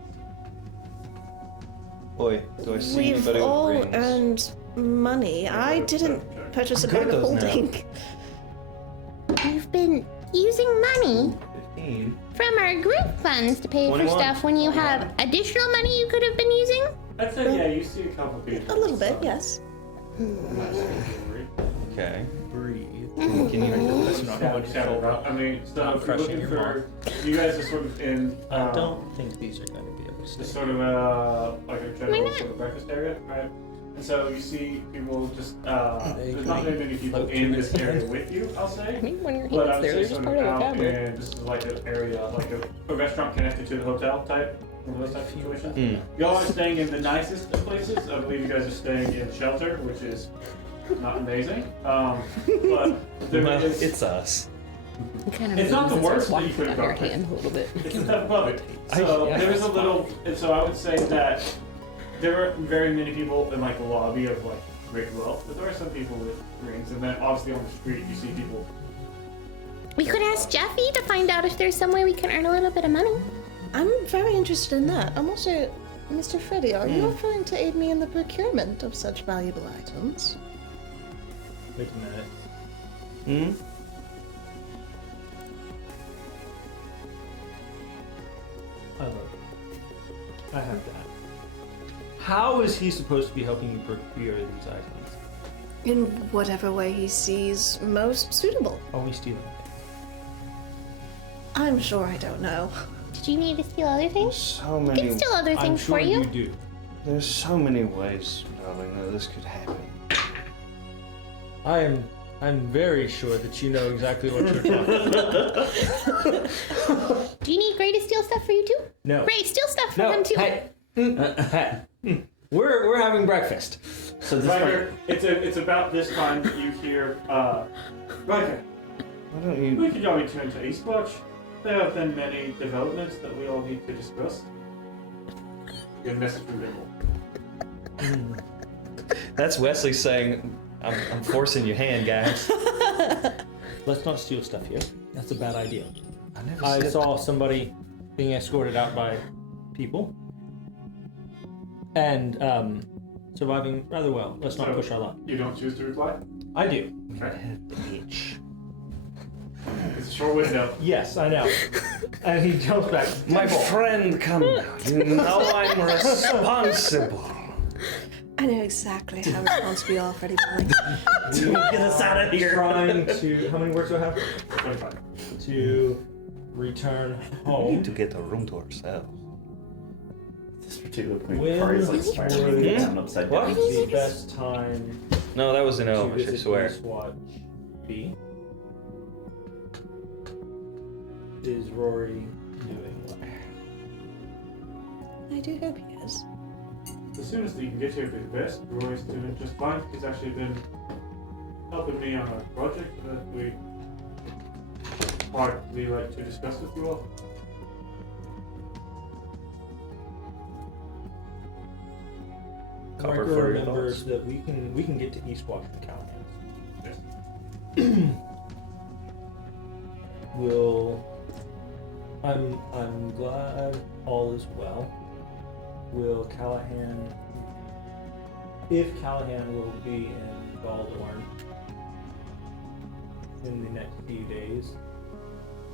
Boy, do I see We've anybody all with rings? earned money. I didn't purchase a I'm good bag of at those now. holding. You've been using money 15. from our group funds to pay for 21. stuff when you have additional money you could have been using? I'd say yeah, you see a couple people. A little bit, yes. Okay. Breathe. Can you That's not Yeah, what you yeah, told me. I mean, so Not if you're crushing looking your for, you guys are sort of in. I don't think these are going to be able to Just stay. sort of like a Why general not? sort of breakfast area, right? And so you see people just there's not very many people float in to this this area end. with you, I'll say. I mean, when your But I hand's would there, say they're just sort part of of the out fabric. and this is like an area, like a restaurant connected to the hotel type, one of those type of situations. Mm. Y'all are staying in the nicest of places. I believe you guys are staying in shelter, which is not amazing. But there Well, is. it's us. Kind of It's not the moves and worst starts that you could have walking gone on your hand a little bit. It's a step above it. So yeah, there's a that's little, and so I would say that there are very many people in like the lobby of like great wealth, but there are some people with rings, and then obviously on the street you see people. We could ask Jeffy to find out if there's some way we can earn a little bit of money. I'm very interested in that. I'm also, Mr. Freddy, are you offering to aid me in the procurement of such valuable items? Wait a minute. Hmm? I love it. I have that. How is he supposed to be helping you procure these items? In whatever way he sees most suitable. Are we stealing? I'm sure I don't know. Did you need to steal other things? So We many. can steal other I'm things sure for you. do. There's so many ways, darling, that this could happen. I'm very sure that you know exactly what you're talking about. Do you need Gray to steal stuff for you too? No. Gray, steal stuff for No. him too. Hey. We're having breakfast. So this Riker, it's about this time that you hear, Riker, Why don't we you? could y'all return to Eastwatch. There have been many developments that we all need to discuss. Good message from Bimble. That's Wesley saying, I'm forcing your hand, guys. Let's not steal stuff here. That's a bad idea. I never I said saw somebody being escorted out by people. and surviving rather well. Let's not So- push our luck. You don't choose to reply? I do. Okay. Bitch. It's a short window. Yes, I know. And he jumps back. My friend, come down. Now I'm responsible. I know exactly how responsible you are, Freddie Boy. Get us out of here. Trying to. How many words do I have? 25. To return We home. need to get a room to ourselves. This particular point, When Kari's like spiraling would- down upside What? down. The best time No, that was an to Elvish, I visit swear. Eastwatch be? Is Rory doing well? I do hope he is. As soon as you can get here for the best, Roy's doing just fine. He's actually been helping me on a project that we hardly like to discuss with you all. Copper Riker furry remembers thoughts. that we can get to Eastwatch from Callahan's. I'm glad all is well. Will Callahan, if Callahan will be in Galdorn in the next few days,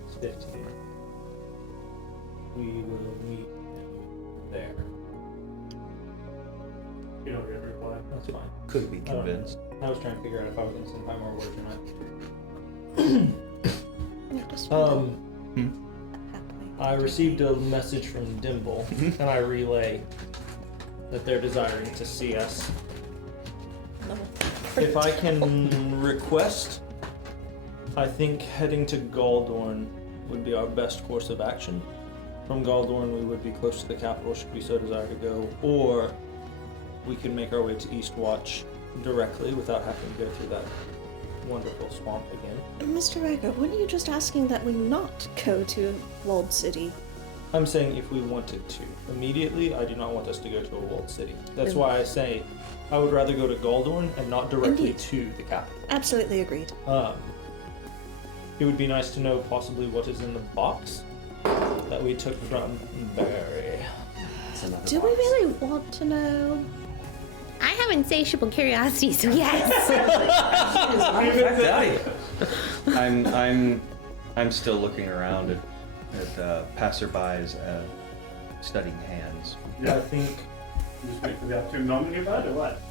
it's 15, we will meet him there. You don't get a reply. That's fine. Could be I don't know. convinced. I was trying to figure out if I was going to send 5 more words or not. Yeah, just Um, happily. I received a message from Dimble, and I relay that they're desiring to see us. No. If I can request, I think heading to Galdorn would be our best course of action. From Galdorn, we would be close to the capital should we so desire to go, or we could make our way to Eastwatch directly without having to go through that wonderful swamp again. Mr. Riker, weren't you just asking that we not go to Walled City? I'm saying if we wanted to. Immediately, I do not want us to go to a walled city. That's why I say I would rather go to Galdorn and not directly Indeed. to the capital. Absolutely agreed. It would be nice to know possibly what is in the box that we took from Barry. It's another Do we box. really want to know? I have insatiable curiosity, so yes. I'm still looking around at passerbys studying hands. Yeah. I think You just wait for the opportunity to nominate about it or what?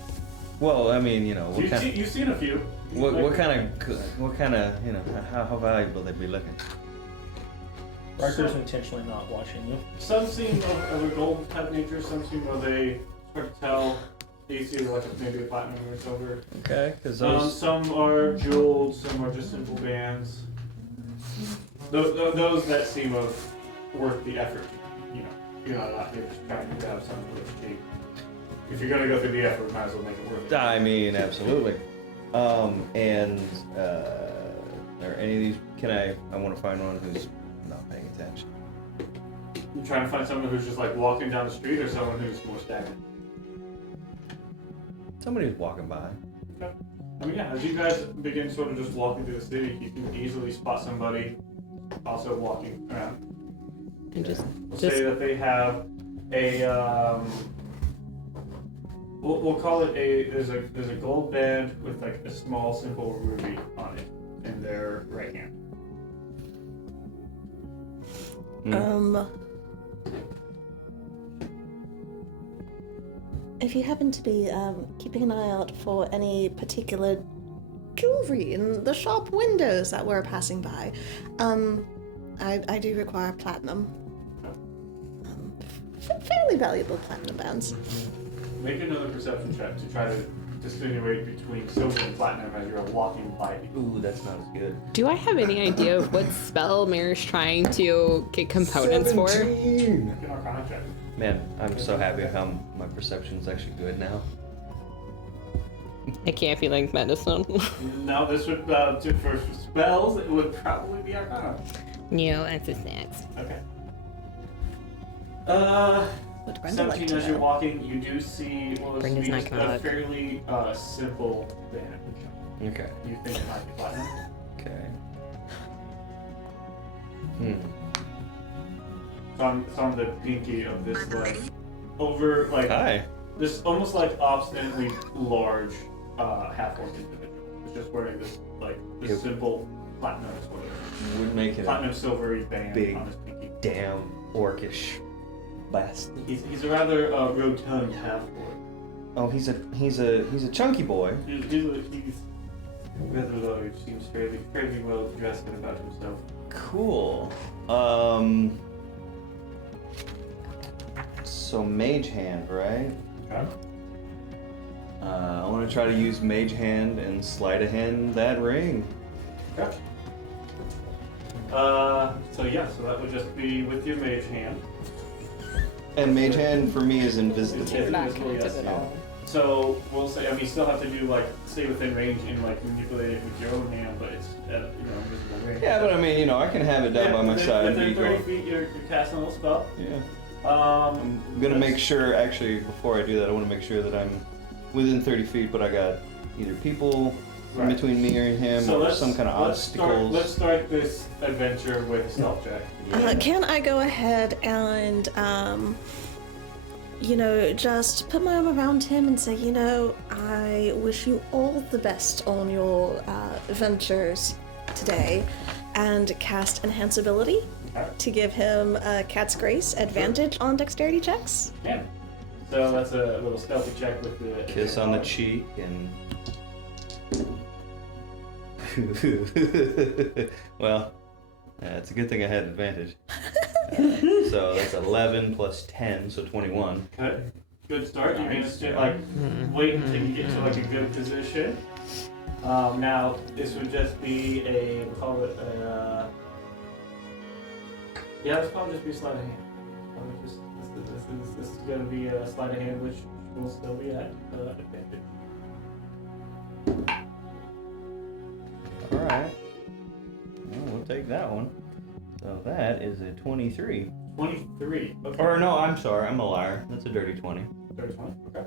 Well, I mean, you know, You've seen a few. what kind of, you know, how valuable they'd be looking. Riker's intentionally not watching you. Some seem of a gold type nature, some seem of a hard to tell. Easy like maybe a platinum or silver. Okay, because Some are jeweled, some are just simple bands. Those that seem of worth the effort, you know, you're not out here just trying to grab something that's cheap. If you're gonna go through the effort, might as well make it worth it. I mean, absolutely. And are any of these? I want to find one who's not paying attention. You trying to find someone who's just like walking down the street, or someone who's more stagnant. Somebody who's walking by. Okay. I mean, yeah, as you guys begin sort of just walking through the city, you can easily spot somebody also walking around. And just We'll say that they have a, we'll call it there's a gold band with like a small simple ruby on it in their right hand. If you happen to be keeping an eye out for any particular jewelry in the shop windows that we're passing by, I do require platinum. Fairly valuable platinum bands. Make another perception check to try to distinguish between silver and platinum as you're walking by. Ooh, that sounds good. do I have any idea of what spell Mirror's trying to get components for? Make an Arcana check. Man, I'm so happy how my perception's actually good now. It can't be like medicine. No, this would for spells. It would probably be Arcana. No, that's a six. Okay. Would Brenda like 17 to as you're know? walking, you do see what was Brenda's not gonna a look. fairly simple band. Okay. You think it might be platinum? Okay. It's on the pinky of this like over like Hi. this almost like obstinately large half-orc individual. It's just wearing this Yep. simple platinum sort Would make of it platinum silvery band big. on his pinky. damn orcish bastard. He's a rather rotund half-orc. Oh, he's a chunky boy. He's rather large. Seems fairly well dressed and about himself. Cool. So mage hand, right? Okay. I want to try to use mage hand and sleight of hand that ring. Okay. So that would just be with your mage hand. And mage hand for me is invisible. It's invisible, yes. So we'll say, you still have to do stay within range and manipulate it with your own hand, but it's at invisible range. Yeah, but I can have it down by my side. and Within be 30 going- feet, you're casting a little spell. Yeah. I'm I'm gonna make sure, actually, before I do that, I want to make sure that I'm within 30 feet, but I got either people in Right. between me and him, So or some kind of obstacles. Let's start this adventure with a stealth check. Can I go ahead and, just put my arm around him and say, I wish you all the best on your ventures today, and cast Enhance Ability Okay. to give him Cat's Grace advantage on dexterity checks? Yeah. So that's a little stealthy check with the Kiss on the cheek and. Well, it's a good thing I had advantage. So that's 11 plus 10, so 21. Good start. You managed to wait until you get to a good position. Now this would just be we'll call it a. This probably just be a sleight of hand. This is going to be a sleight of hand, which will still be at advantage. Alright. Well, we'll take that one. So that is a 23. 23. Okay. Or no, I'm sorry, I'm a liar. That's a dirty 20. 31. Okay.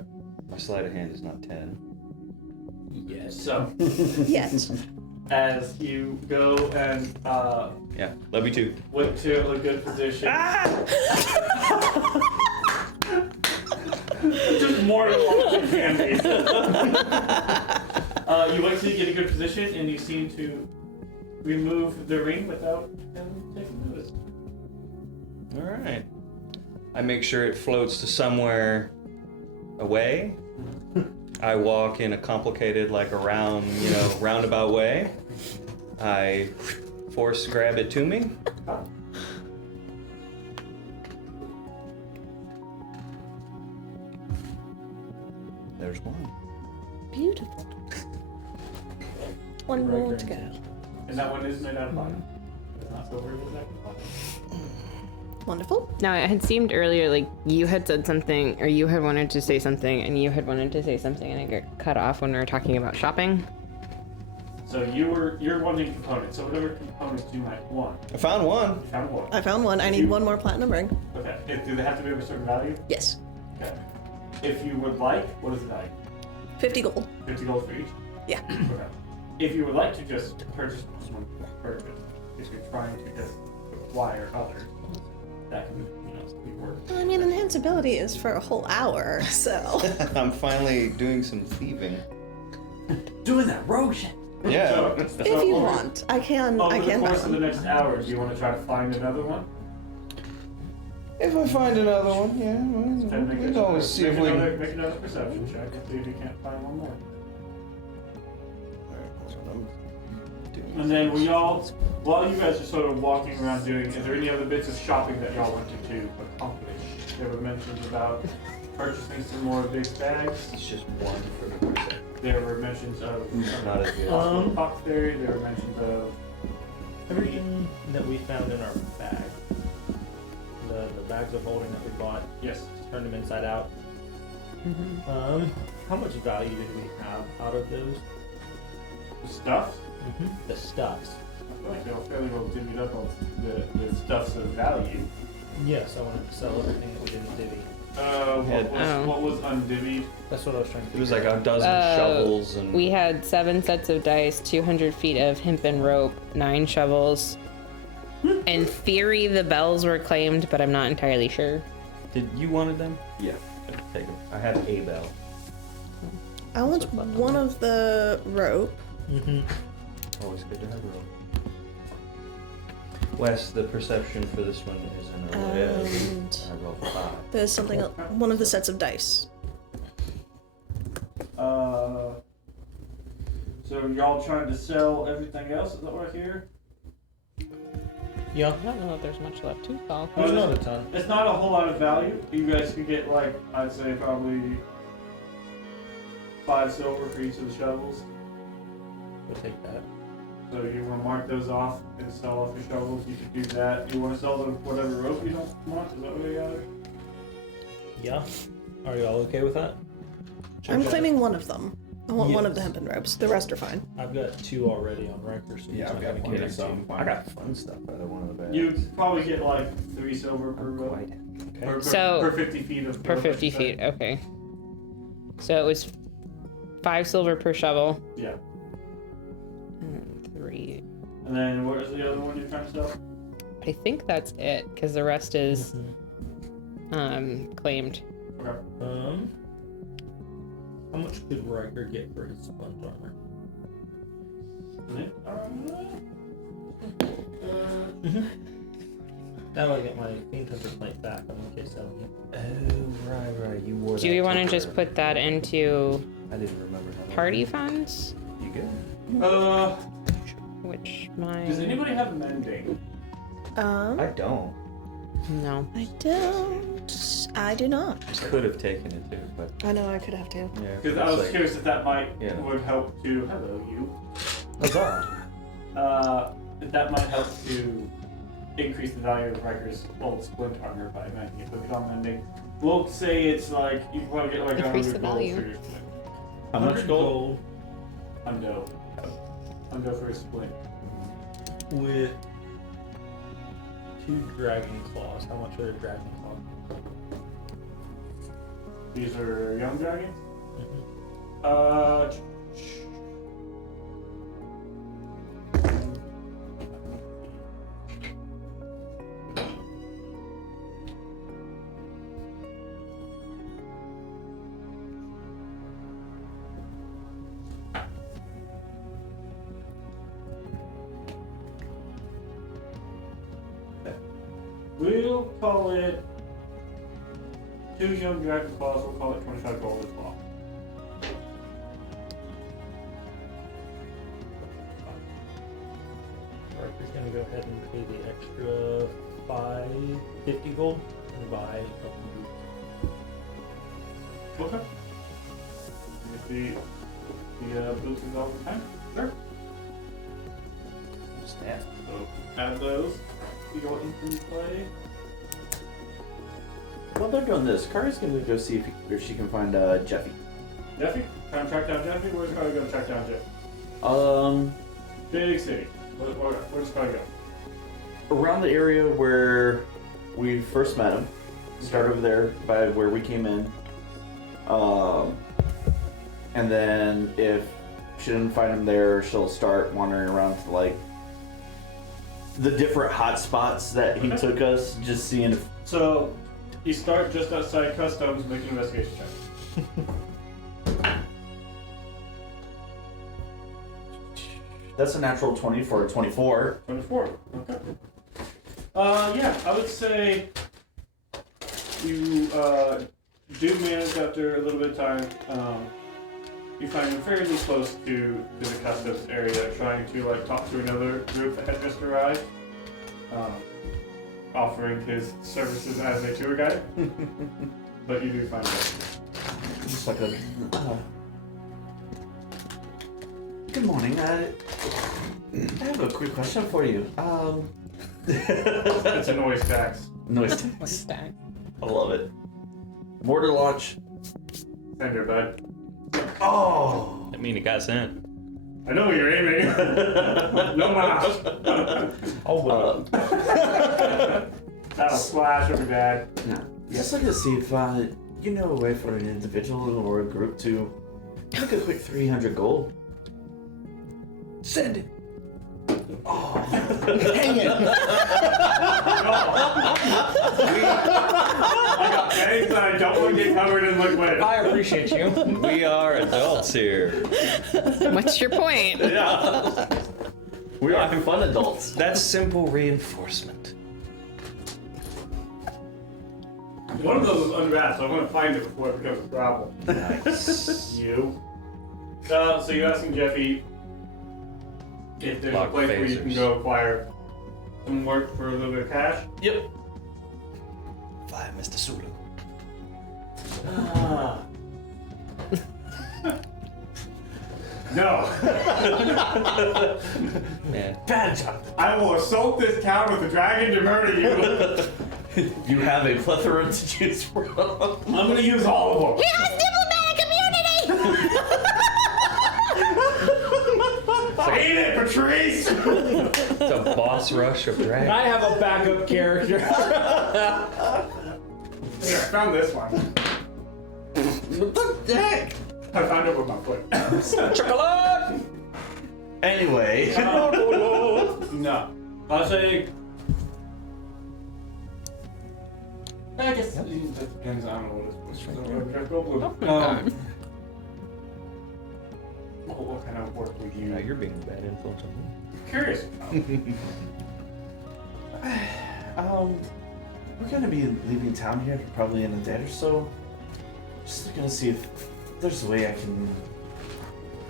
My sleight of hand is not 10. Yes. So Yes. as you go and Yeah, love you too. went to a good position. Just more than one candy. You wait till you get a good position, and you seem to remove the ring without him taking notice. Alright. I make sure it floats to somewhere away. I walk in a complicated, roundabout way. I force grab it to me. There's one. Beautiful. One more to go. And that one is made out of iron. It's not silver, it's actually platinum. Wonderful. Now, it had seemed earlier like you had said something, or you had wanted to say something, and you had wanted to say something, and I got cut off when we were talking about shopping. So you're wanting components. So whatever components you might want. I found one. You found one. I found one. I need one more platinum ring. Okay. Do they have to be of a certain value? Yes. Okay. If you would like, what is the value? 50 gold. 50 gold for each? Yeah. Okay. If you would like to just purchase one purchase, if you're trying to just acquire others, that can be worth. I mean, enhanceability is for a whole hour, so. I'm finally doing some thieving. Doing that rogue shit. Yeah. If you want, I can. Over I the can buy course of the one. next hour, do you want to try to find another one? If I find another one, yeah. Then We can always see if we can. Make another perception check and see if you can't find one more. That's what I'm doing. And then while you guys are sort of walking around doing, is there any other bits of shopping that y'all wanted to accomplish? There were mentions about purchasing some more big bags. It's just one for the person. There were mentions of Not as good. apothecary. There were mentions of Everything that we found in our bag, the bags of holding that we bought, yes. turned them inside out. How much value did we have out of those? Stuff. The stuffs. I feel like they were fairly well divvied up on the stuffs of value. Yes, I wanted to sell everything that we didn't divvy. What was undivvied? That's what I was trying to It was figure like a dozen shovels and. We had 7 sets of dice, 200 feet of hempen rope, 9 shovels. In theory, the bells were claimed, but I'm not entirely sure. Did you wanted them? Yeah. Take it. I have a bell. I want one of the rope. Mm-hmm. Always good to have a roll. Wes, the perception for this one is in a And I rolled 5. there's something else, one of the sets of dice. So y'all trying to sell everything else? Is that what I hear? Yeah. I don't know if there's much left to sell. Oh, There's not a ton. It's not a whole lot of value. You guys could get like, I'd say probably 5 silver for each of the shovels. We'll take that. So you want to mark those off and sell off your shovels, you could do that. You want to sell them whatever rope you don't want? Is that what you got? Yeah. Are y'all okay with that? I'm claiming one of them. I want one of the Yes. hempen ropes. The rest are fine. I've got 2 already on record, so Yeah, it's I've not got gonna one get or it. some. I got fun stuff out of one of the bags. You could probably get like 3 silver per rope. Quite. Per, So- per 50 feet of Per rope, I 50 should say. feet, okay. So it was 5 silver per shovel. Yeah. And 3. And then what is the other one you're trying to sell? I think that's it, because the rest is claimed. Okay. How much could Riker get for his sponge armor? Now I get my Fiend Hunter plate back on in case I don't need it. Oh, right. You wore Do you want to just put that into I didn't remember how party funds? You good? Which mine... Does anybody have mending? I don't. No. I don't. I do not. Could have taken it too, but I know I could have to. yeah. Because I it's was like- curious if that might Yeah. would help to. Hello, you. Huzzah. If that might help to increase the value of Riker's old splint armor by mending it. Put it on mending. We'll say it's like you can probably get like Increase 100 the gold value. for your splint. How much gold? Hundo. Hundo for a splint. With 2 dragon claws. How much are a dragon claw? These are young dragons. We'll call it 2 young dragon claws. We'll call it 25 gold a claw. Riker's gonna go ahead and pay the extra 50 gold and buy a couple boots. Okay. Get the boots is all the time. Sure. Understand. So add those. You go into play. While they're doing this, Kari's gonna go see if she can find Jeffy. Jeffy? Trying to track down Jeffy? Where's Kari going to track down Jeffy? Big city. Where's Kari go? Around the area where we first met him. Start over there by where we came in. And then if she didn't find him there, she'll start wandering around to like the different hot spots that he took us, just seeing if So you start just outside customs, make an investigation check. that's a natural 20 for a 24. 24. Okay. Yeah, I would say you do manage after a little bit of time. You find him fairly close to the customs area, trying to like talk to another group that had just arrived, offering his services as a tour guide. But you do find him. Just like a. Good morning. I have a quick question for you. It's a noise tax. Noise. What's that? I love it. Mortar launch. Send her, bud. Oh. I mean, it got sent. I know you're aiming. No mouse. Oh, That'll splash over dad. Yeah. Just like to see if you know a way for an individual or a group to make a quick 300 gold. Send it. Dang it! I got fangs and I don't want to get covered in liquid. I appreciate you. We are adults here. What's your point? Yeah. We are fun adults. That's simple reinforcement. One of those is unwrapped, so I want to find it before it becomes a problem. Nice. You. So you're asking Jeffy if there's Lock a place where you can phasers. go acquire some work for a little bit of cash? Yep. Fire, Mr. Sulu. No. Man. Bad job. I will assault this town with a dragon to murder you. You have a plethora to choose from. I'm gonna use all of them. He has diplomatic immunity! Eat it, Patrice! It's a boss rush of dragons. I have a backup character. Here, I found this one. What the heck? I found it with my foot. Chocolate! Anyway. No. I'll say. I guess that depends on what it's what kind of work would you? Now you're being a bad influence on me. Curious. We're gonna be leaving town here probably in a day or so. Just gonna see if there's a way I can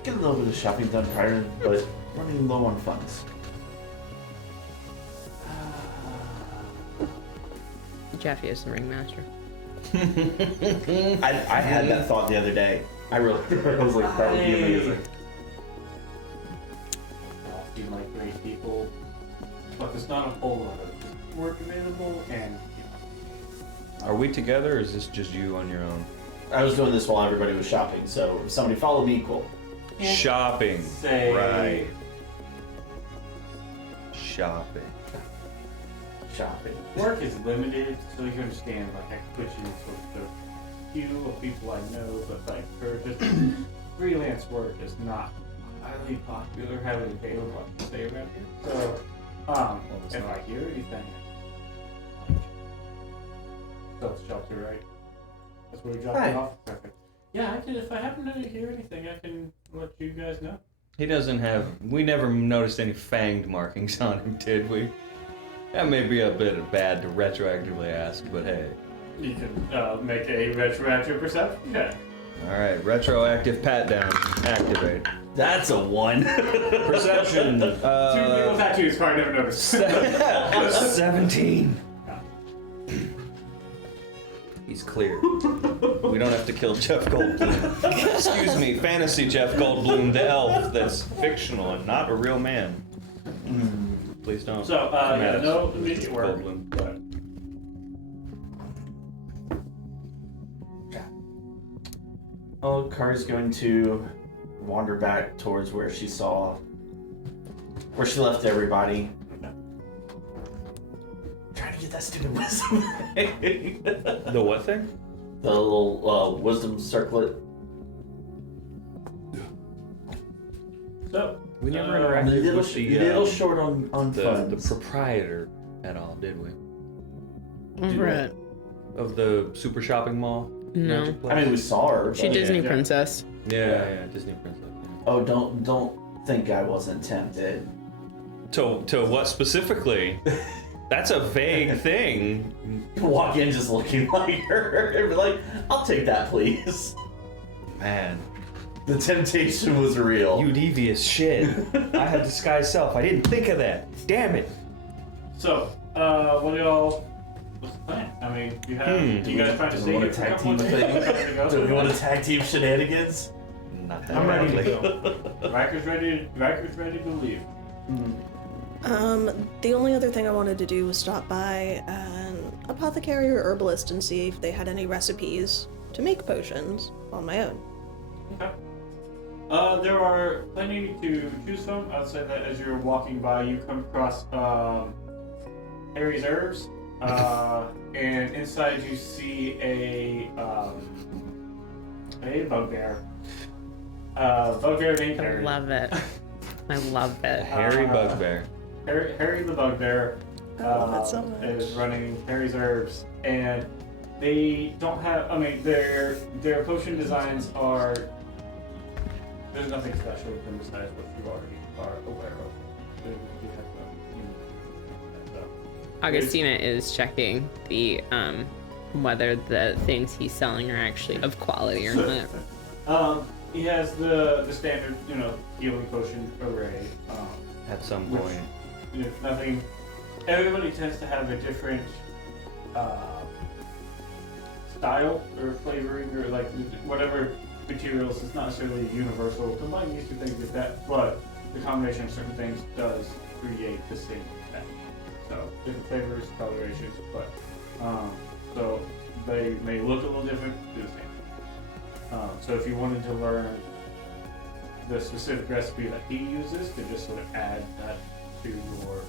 get a little bit of shopping done prior, but running low on funds. Jeffy is the ringmaster. I had that thought the other day. I really I was like, that would be amazing. They all seem like great people, but there's not a whole lot of work available, and Are we together or is this just you on your own? I was doing this while everybody was shopping, so if somebody followed me, cool. Shopping. say Right. Shopping. Shopping. work is limited, so you understand. Like I could put you in sort of queue of people I know, but like for just freelance work is not highly popular, highly available. I can say around here. So, it's if not. I hear anything, self-shelter, right? That's where we dropped Hi. it off. Perfect. Yeah, I can. If I happen to hear anything, I can let you guys know. He doesn't have. We never noticed any fanged markings on him, did we? That may be a bit bad to retroactively ask, but hey. You can make a retroactive perception check. Alright, retroactive pat down. Activate. That's a 1. Perception. Two little tattoos, I never noticed. 17. He's clear. We don't have to kill Jeff Goldblum. Excuse me, fantasy Jeff Goldblum, the elf that's fictional and not a real man. Please don't. So, come at yeah, us, no Mr. immediate work. Goldblum. But Oh, Kari's going to wander back towards where she left everybody. Trying to get that stupid wisdom thing. The what thing? The little wisdom circlet. so, We never I'm a interacted little, with the, little short on the funds. proprietor at all, did we? Right. Of the super shopping mall? No. Magic Place? I mean, we saw her. She but- Disney yeah. princess. yeah, Disney princess. Oh, don't think I wasn't tempted. To what specifically? That's a vague thing. Walk in just looking like her and be like, I'll take that, please. Man, The temptation was real. you devious shit. I had disguised self. I didn't think of that. Damn it. so, what do y'all? What's the plan? I mean, you have you guys trying to Do stay we here want for to a tag couple team more days? thing? Do we want to tag team shenanigans? Not I'm ready to likely. go. Riker's ready to leave. The only other thing I wanted to do was stop by an apothecary or herbalist and see if they had any recipes to make potions on my own. Okay. There are plenty to choose from. I'd say that as you're walking by, you come across Harry's Herbs, and inside you see a bugbear. Bugbear named I Harry. love it. I love it. Hairy bugbear. Harry the Bugbear I love it so much. is running Harry's Herbs, and they don't have. I mean, their potion designs are. There's nothing special with them besides what you already are aware of. You have so. Augustina is checking the whether the things he's selling are actually of quality or not. He has the standard, healing potion array. At some Which- point. Nothing. Everybody tends to have a different style or flavoring or like whatever materials. It's not necessarily universal. Combine these two things with that, but the combination of certain things does create the same effect. So different flavors, colorations, but so they may look a little different, do the same. So if you wanted to learn the specific recipe that he uses to just sort of add that to your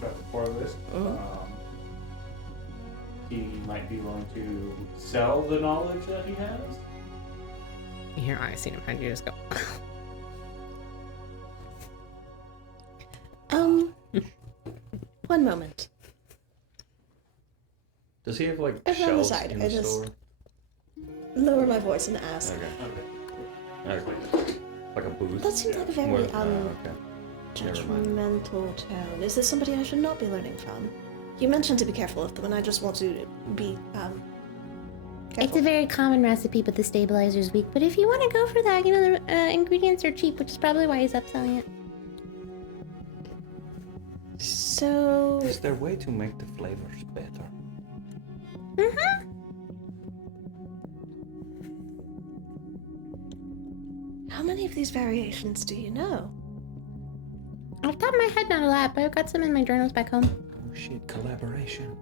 repertoire list, he might be willing to sell the knowledge that he has. You hear Augustina behind you just go. One moment. Does he have like Over on the shelves side, in I the just- store? Lower my voice and ask. Okay. Like a booth? That seems like a very Okay. Never mind. judgmental tone. Is this somebody I should not be learning from? You mentioned to be careful of them, and I just want to be It's careful. a very common recipe, but the stabilizer's weak. But if you want to go for that, the ingredients are cheap, which is probably why he's upselling it. So Is there a way to make the flavors better? Mm-hmm. how many of these variations do you know? Off the top of my head, not a lot, but I've got some in my journals back home. Oh shit, collaboration.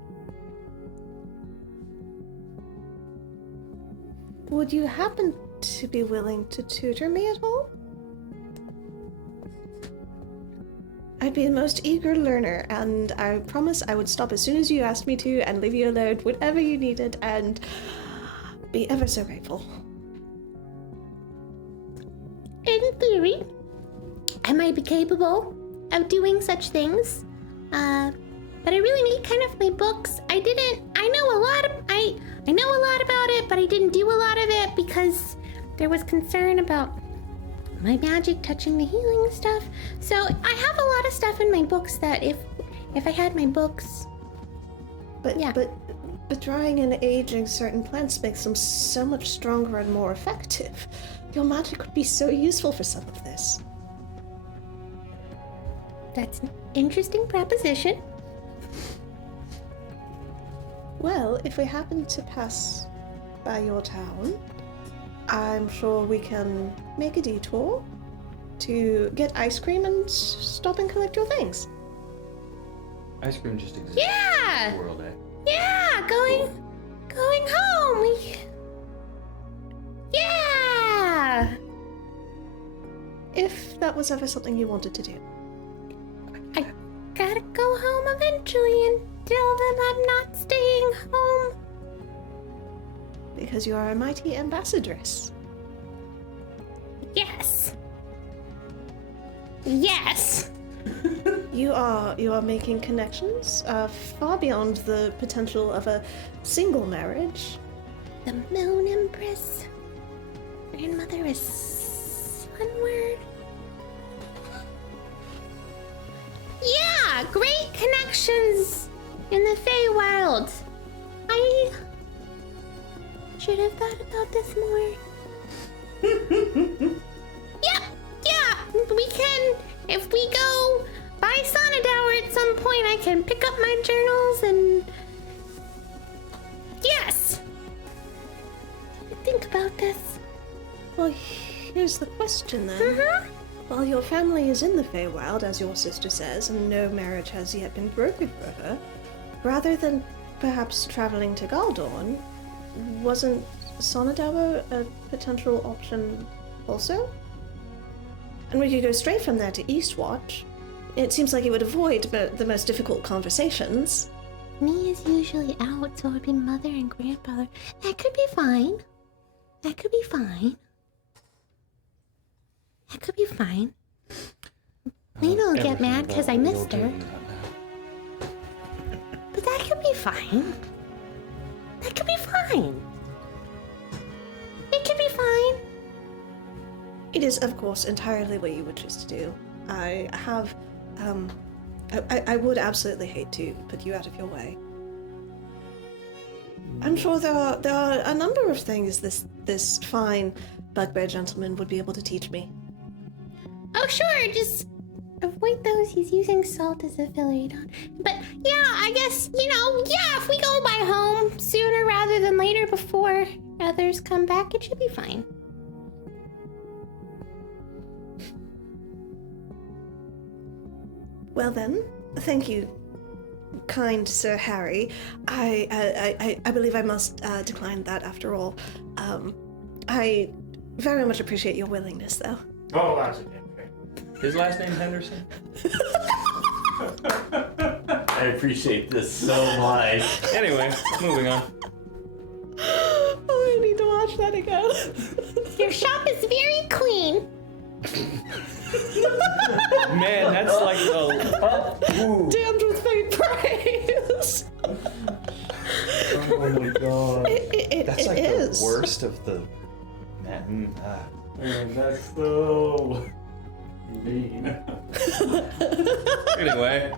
Would you happen to be willing to tutor me at all? I'd be the most eager learner, and I promise I would stop as soon as you asked me to and leave you alone whenever you needed, and be ever so grateful. In theory, I might be capable of doing such things, but I really need kind of my books. I know a lot about it, but I didn't do a lot of it because there was concern about my magic touching the healing stuff. So I have a lot of stuff in my books that if I had my books, But Yeah. but drying and aging certain plants makes them so much stronger and more effective. Your magic would be so useful for some of this. that's an interesting proposition. Well, if we happen to pass by your town, I'm sure we can make a detour to get ice cream and stop and collect your things. Ice cream just exists Yeah! in the world, eh? Yeah, going home. Yeah. If that was ever something you wanted to do. I gotta go home eventually and tell them I'm not staying home. Because you are a mighty ambassadress. Yes. Yes. You are making connections far beyond the potential of a single marriage. The Moon Empress. Grandmother is one word. Yeah, great connections in the Feywild. I should have thought about this more. Yeah, we can, if we go by Sonadour at some point, I can pick up my journals and... Yes! Think about this. Well, here's the question then. While your family is in the Feywild, as your sister says, and no marriage has yet been broken for her, rather than perhaps traveling to Galdorn, wasn't Sonadour a potential option also? And we could go straight from there to Eastwatch. It seems like you would avoid the most difficult conversations. Me is usually out, so it would be mother and grandfather. That could be fine. That could be fine. Maybe I'll get Everything mad because I about what missed you're her. doing right now. But that could be fine. That could be fine. It could be fine. It is, of course, entirely what you would choose to do. I have, I would absolutely hate to put you out of your way. I'm sure there are a number of things this fine bugbear gentleman would be able to teach me. Oh, sure, just avoid those he's using salt as a filler. But yeah, I guess, if we go by home sooner rather than later before others come back, it should be fine. Well then, thank you, kind Sir Harry. I believe I must decline that after all. I very much appreciate your willingness, though. Oh, that's okay. His last name Henderson? I appreciate this so much. Anyway, moving on. Oh, I need to watch that again. Your shop is very clean. Man, that's like Damned with faint praise. Oh my god. That's like is. the worst of the. Man, that's so mean. Anyway.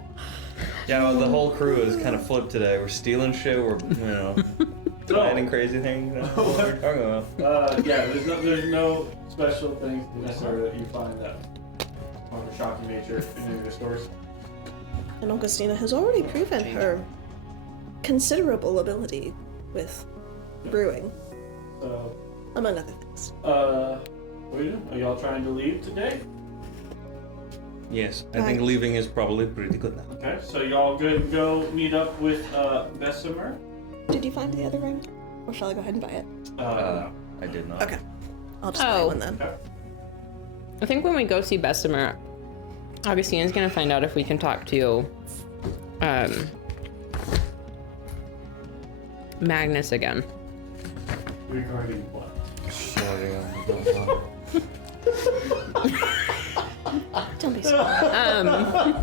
Yeah, well, the whole crew is kind of flipped today. We're stealing shit, we're, planning crazy things. What we're talking about. Yeah, there's no special things necessarily that you find that of a shocking nature in any of the stores. And Augustina has already proven her considerable ability with brewing, So, among other things. what are you doing? Are y'all trying to leave today? Yes, I think leaving is probably pretty good now. Okay, so y'all good to go meet up with Bessemer? Did you find the other ring? Or shall I go ahead and buy it? No. I did not. Okay. I'll just buy one then. Okay. I think when we go see Bessemer, Augustina's gonna find out if we can talk to Magnus again. Regarding what? Sorry, Don't be sorry.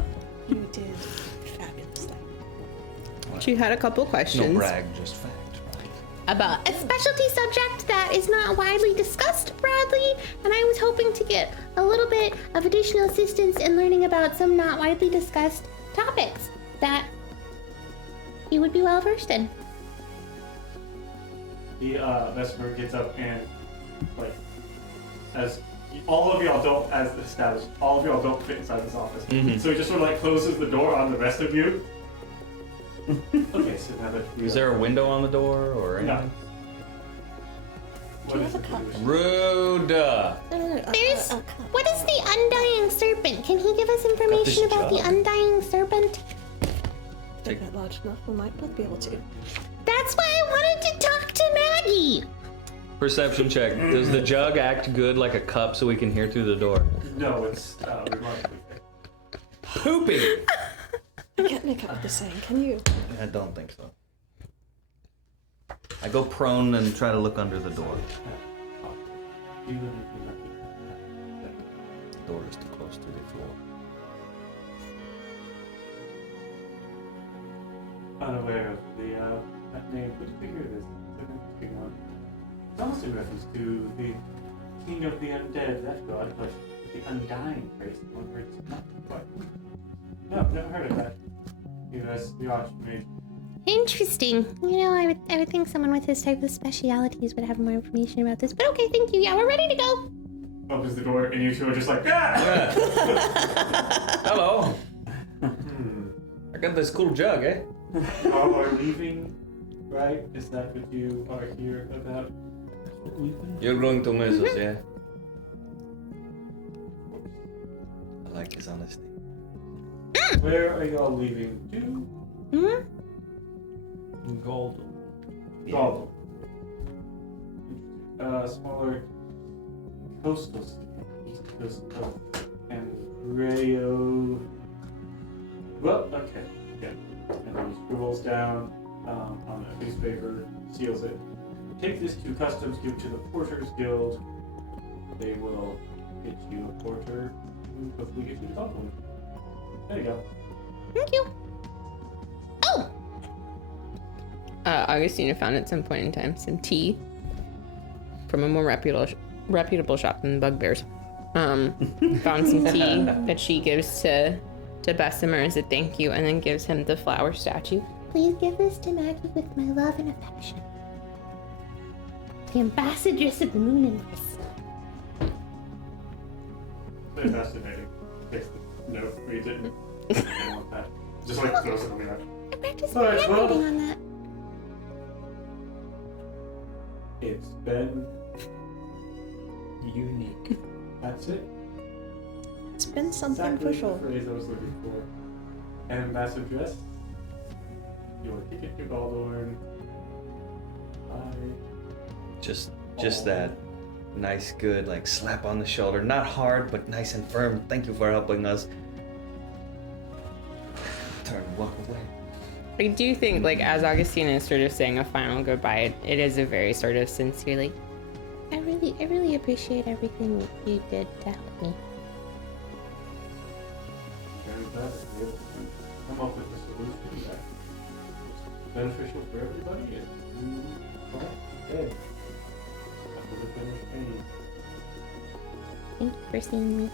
You did fabulously. She had a couple no questions brag, just fact. about A specialty subject that is not widely discussed broadly, and I was hoping to get a little bit of additional assistance in learning about some not widely discussed topics that you would be well versed in. The Bessemer gets up and, like, as all of y'all don't, as established, all of y'all don't fit inside this office. Mhm. So he just sort of like closes the door on the rest of you. Okay, so now that Is there a window on the door or anything? No. What Do you is have a it? cup? Rude. No. There's what is the undying serpent? Can he give us information this about the job. undying serpent? If they're large enough, we might both be able to. That's why I wanted to talk to Maggie. Perception check. Does the jug act good like a cup so we can hear through the door? No, it's remarkably thick. Pooping! I can't make out what they're saying, can you? I don't think so. I go prone and try to look under the door. Even if The door is too close to the floor. you're not unaware of that name, but you figure it is. It's an interesting one. It's also in reference to the king of the undead, that god, but the undying phrase, the one where it's not quite. No, never heard of that. U.S. the Archmage. Interesting. I would think someone with his type of specialities would have more information about this. But okay, thank you. Yeah, we're ready to go. Opens the door, and you two are just like, ah! Hello! I got this cool jug, eh? Y'all are leaving, right? Is that what you are here about? You're going to miss us, yeah? I like his honesty. Where are y'all leaving to? Gold. Galdor. Smaller coastal city, east coast of Embryo. Well, okay, yeah. And he scribbles down on a piece of paper, seals it. Take this to customs, give it to the Porters Guild. They will get you a porter, and hopefully get you to Dublin. There you go. Thank you. Oh! Augustina found at some point in time some tea from a more reputable shop than Bugbears. Found some tea that she gives to Bessemer as a thank you, and then gives him the flower statue. Please give this to Maggie with my love and affection. The ambassadress of the moon and mist. Very fascinating. Takes the note, reads it, and just like throws it on the ground. I practiced All my right, well- handwriting on that. It's been Unique. that's it. It's been something Exactly for sure. the phrase I was looking for. Ambassadress, your ticket to Galdorn. Just that nice, good, like slap on the shoulder. Not hard, but nice and firm. Thank you for helping us. Turn and walk away. I do think, like, as Augustina is sort of saying a final goodbye, it is a very sort of sincerely. I really appreciate everything you did to help me. Very glad to be able to come up with a solution that is beneficial for everybody and you are dead. After the finished pain. Thank you for seeing me.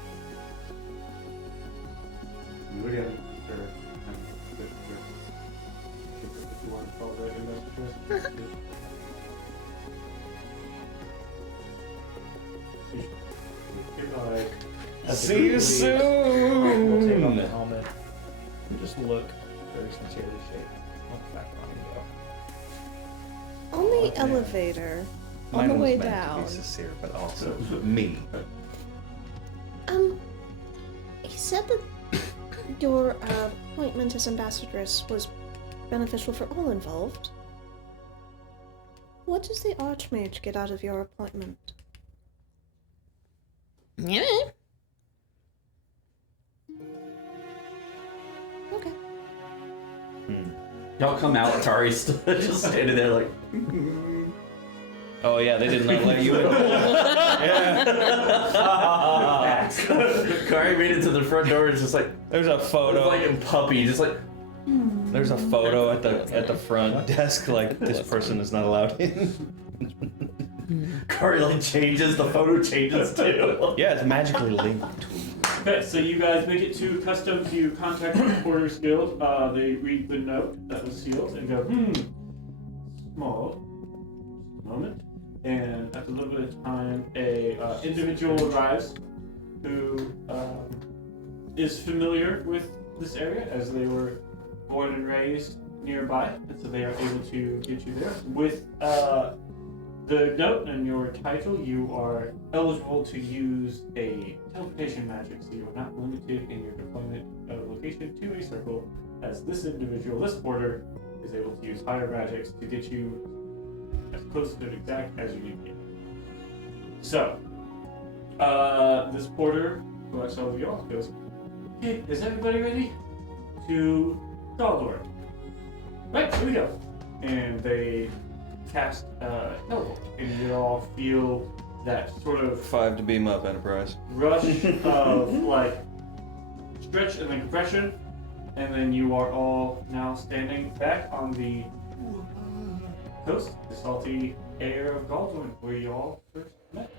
You again, sure. If you want to call that ambassadress. Goodbye. See you We'll take off the soon. helmet and just look very sincerely shaped. Look back on On the Okay. elevator, on Mine the was way meant to down, be sincere, but also me. he said that your appointment as ambassadress was beneficial for all involved. What does the Archmage get out of your appointment? Yeah. Okay. Y'all come out, Tari's just standing there like. Oh yeah, they did not let you in. Kari made it to the front door. It's just like There's a photo. like a puppy, just like. There's a photo at the front desk. Like this person is not allowed in. Kari like changes. The photo changes too. Yeah, it's magically linked. Okay, so you guys make it to custom to contact the Porters Guild. They read the note that was sealed and go, small moment. And after a little bit of time, a individual arrives who is familiar with this area as they were born and raised nearby, and so they are able to get you there. With the note and your title, you are eligible to use a teleportation magic, so you are not limited in your deployment location to a circle, as this individual, this porter, is able to use higher magics to get you as close to an exact as you need to. So, this porter, who I saw with y'all, goes, "Okay, is everybody ready to Galdor?" Right, here we go. And they cast teleport, and you all feel that sort of 5 to beam up, Enterprise. rush of like stretch and then compression, and then you are all now standing back on the coast, the salty air of Galdor, where you all first met.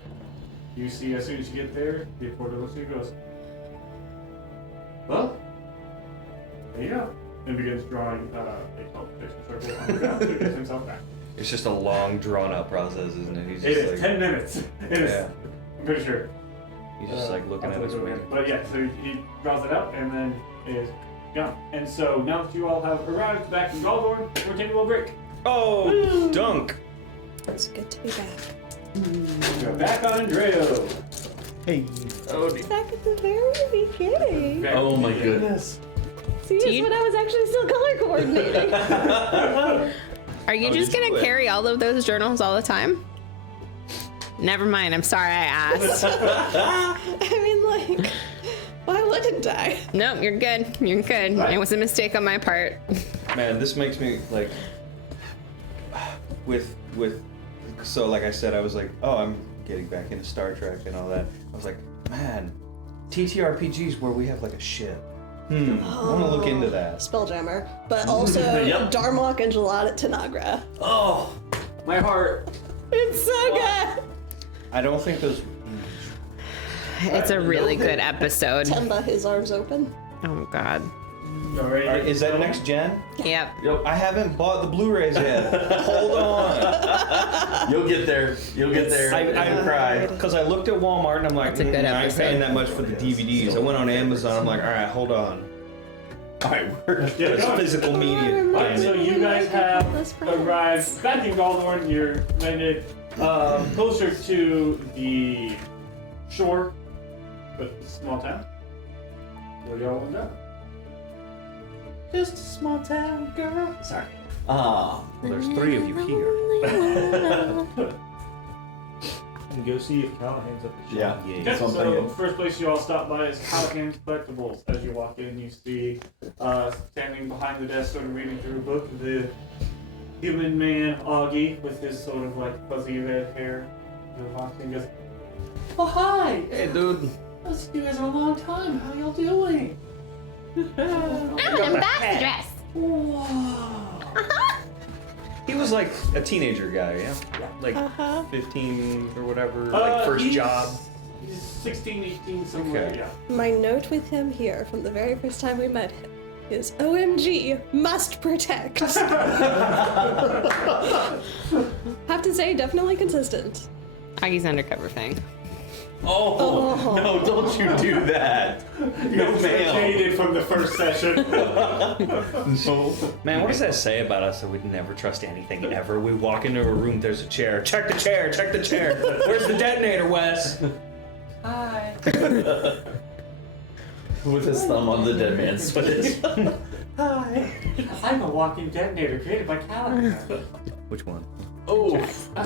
You see, as soon as you get there, the porter looks at you and goes, "Well, there you go," and begins drawing a teleportation circle on the ground to get himself back. It's just a long, drawn-out process, isn't it? He's It just is like, 10 minutes. It is, Yeah. I'm pretty sure. he's just like looking at his wing. But yeah, so he draws it out and then is gone. And so now that you all have arrived back in Galdor, we're taking a little break. Oh, dunk! It's good to be back. We're back on Andreo. Hey. Oh, Back at the very beginning. oh my goodness. See, Do it's you- when I was actually still color coordinating. Are you Oh, just did you gonna quit? carry all of those journals all the time? Never mind. I'm sorry I asked. I mean, like, why wouldn't I? No, you're good. You're good. It was a mistake on my part. Man, this makes me like with so like I said, I was like, oh, I'm getting back into Star Trek and all that. I was like, man, TTRPGs where we have like a ship I want to look into that. Spelljammer, but also Yep. Darmok and Jalad at Tanagra. Oh, my heart. It's so good. I don't think there's. It's a really good episode. Temba, his arms open. Oh God. Is that next gen? Yep. I haven't bought the Blu-rays yet. Hold on. You'll get there. You'll get there. I cry. Because I looked at Walmart and I'm like, That's a good I ain't episode. paying that much for the DVDs. I went on Amazon. I'm like, all right, hold on. All right, we're Yeah, It's go on. physical media. Alright, so you guys have That's right. arrived back in Galdorn. You're landed closer to the shore, but it's a small town. Where do y'all want to go? Just a small town girl. Sorry. There's 3 of you here. And go see if Callahan's up the shop. Yeah. Okay, That's what I'm so thinking. first place you all stop by is Callahan's Collectibles. As you walk in, you see standing behind the desk, sort of reading through a book, the human man Augie with his sort of like fuzzy red hair. He walks in and goes, "Oh hi! Hey, dude. I've seen you guys in a long time. How y'all doing?" I'm an ambassadress. He was like a teenager guy, yeah? Like Uh-huh. 15 or whatever, like first he's- job. He's 16, 18, somewhere, Okay. yeah. My note with him here from the very first time we met him is OMG, must protect. Have to say, definitely consistent. Augie's undercover thing. Oh, no, don't you do that. No, ma'am. Jaded from the first session. Man, what does that say about us that we'd never trust anything ever? We walk into a room, there's a chair. Check the chair, check the chair. Where's the detonator, Wes? Hi. With his thumb on the dead man's switch. Hi. I'm a walking detonator created by Callahan. Which one? Oh, I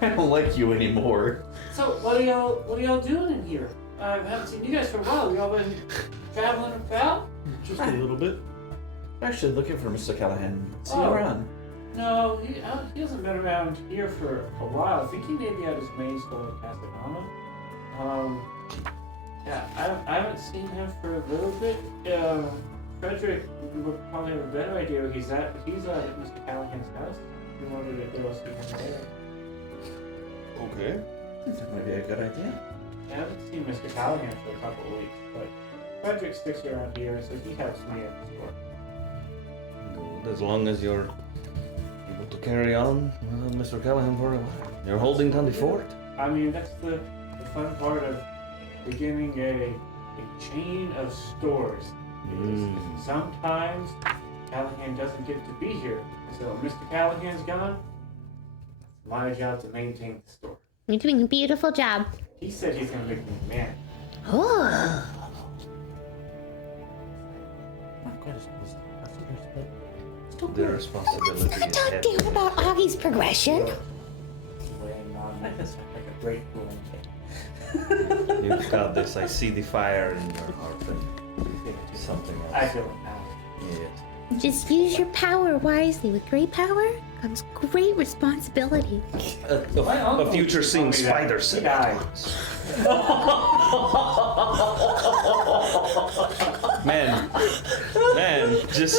don't like you anymore. So what are y'all doing in here? I haven't seen you guys for a while. Y'all been traveling about? Just a little bit. Actually, looking for Mr. Callahan. See you Oh. around. No, he hasn't been around here for a while. I think he may be at his main store in Castellana. Yeah, I haven't seen him for a little bit. Frederick would probably have a better idea where he's at. He's at Mr. Callahan's house. We wanted to go see him there. Okay. I think that might be a good idea. I haven't seen Mr. Callahan for a couple of weeks, but Frederick sticks around here, so he helps me at the store. As long as you're able to carry on, Mr. Callahan, for a while. You're holding down the fort. I mean, that's the fun part of beginning a chain of stores. Is sometimes Callahan doesn't get to be here. So when Mr. Callahan's gone, it's my job to maintain the store. You're doing a beautiful job. He said he's gonna make me man. Oh. Not quite as close to the passengers, but The responsibility is Talk to heavy. him about Augie's progression. Weighing on me like a great blanket. You've got this. I see the fire in your heart. And something else. I feel it now. Yes. Just use your power wisely. With great power comes great responsibility. A future scene spider He sense. died. Man, just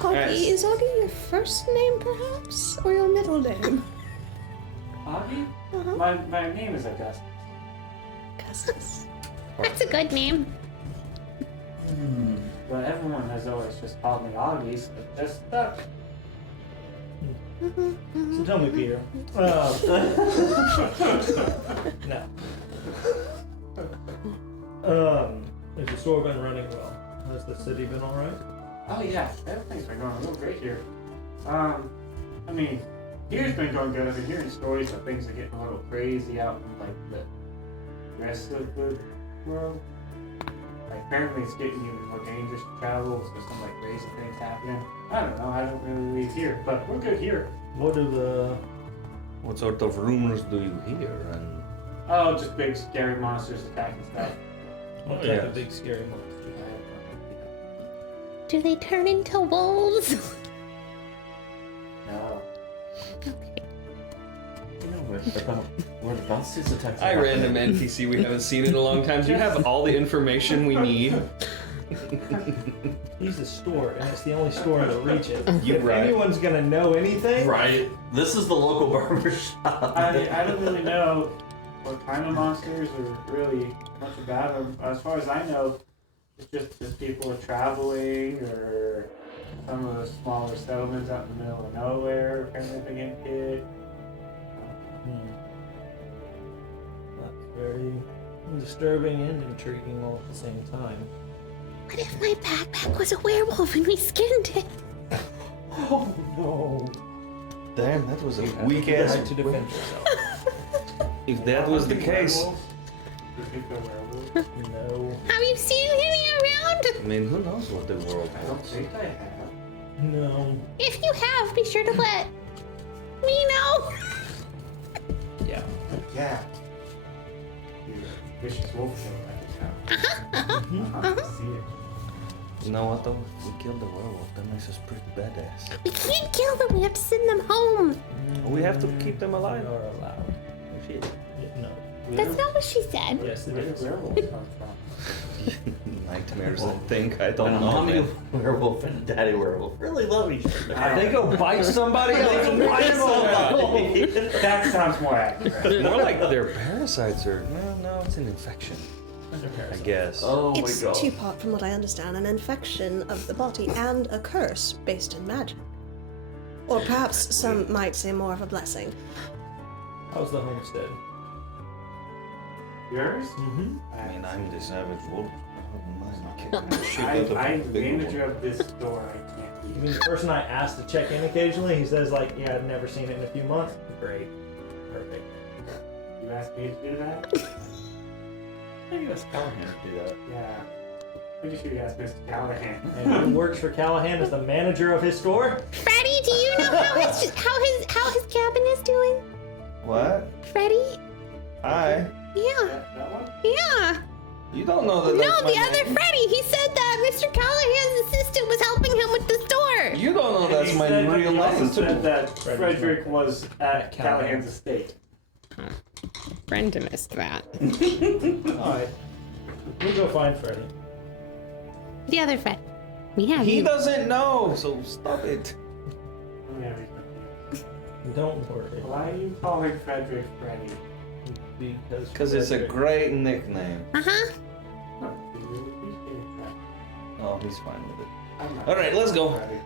Augie, is Augie your first name, perhaps? Or your middle name? Augie? Uh-huh. My name is Augustus. Custis. That's a good name. But everyone has always just called me Augie, so it just stuck. so tell me, Peter. No. Has the store been running well? Has the city been all right? Oh yeah, everything's been going real great here. I mean, here's been going good. I've been hearing stories that things are getting a little crazy out in like the rest of the world. Like apparently it's getting even more dangerous to travel. So there's some like crazy things happening. I don't know. I don't really leave here, but we're good here. What do the what sort of rumors do you hear? And Oh, just big scary monsters attacking stuff. what Oh, type yes. of big scary monsters? Do they turn into wolves? No. Okay. You know, Whereabouts is the text? Hi, random NPC we haven't seen in a long time. Do you have all the information we need? He's a store, and it's the only store in the region. You're If right. anyone's gonna know anything, Right. This is the local barber shop. I don't really know what kind of monsters or really much about them. As far as I know, it's just that people are traveling or some of the smaller settlements out in the middle of nowhere apparently they get hit. that's very disturbing and intriguing all at the same time. What if my backpack was a werewolf and we skinned it? Oh no! Damn, that was a You weak have ass. the right to defend yourself. If that was the case, Werewolves? You think they're werewolves? No. Have you seen any around? I mean, who knows what the world I don't holds? think I have. No. If you have, be sure to let me know. Yeah. Yeah. You vicious wolf killer, I can tell. See it. You know what though? If we killed the werewolf, that makes us pretty badass. We can't kill them. We have to send them home. We have to keep them We alive. are allowed. Oh, shit. Yeah, no. That's not what she said. Yes, it Where do is. werewolves come from? Nightmares, I think. I don't When a know. mommy Man. werewolf and a daddy werewolf really love each other. They go bite somebody else. and bite somebody. That sounds more accurate. More like they're parasites or no, it's an infection. I guess. Oh my It's god. two-part, from what I understand, an infection of the body and a curse based in magic. Or perhaps some might say more of a blessing. How's the homestead? Yours? Mm-hmm. I mean, I'm the savage wolf. I'm the manager of this store. I can't You leave. mean the person I asked to check in occasionally? He says like, yeah, I've never seen it in a few months. Great. Perfect. You asked me to do that? Maybe that's Callahan to do that. Yeah. Pretty sure you asked Mr. Callahan. And who works for Callahan as the manager of his store? Freddie, do you know how his cabin is doing? What? Freddie? Hi. Yeah. That one? Yeah. You don't know that. No, that's my the other name. Freddie. He said that Mr. Callahan's assistant was helping him with the store. You don't know And that's he my said- real he also name. said that Frederick Frederick was at Callahan. Callahan's estate. Brenda missed that. Alright. We'll go find Freddy. The other Fred. We have He you. doesn't know, so stop it. Oh, yeah, he's confused. Don't worry. Why are you calling Frederick Freddy? Because it's a Frederick- great nickname. Uh-huh. No, we really appreciate that. Oh, he's fine with it. I'm not All right, let's go. Freddy.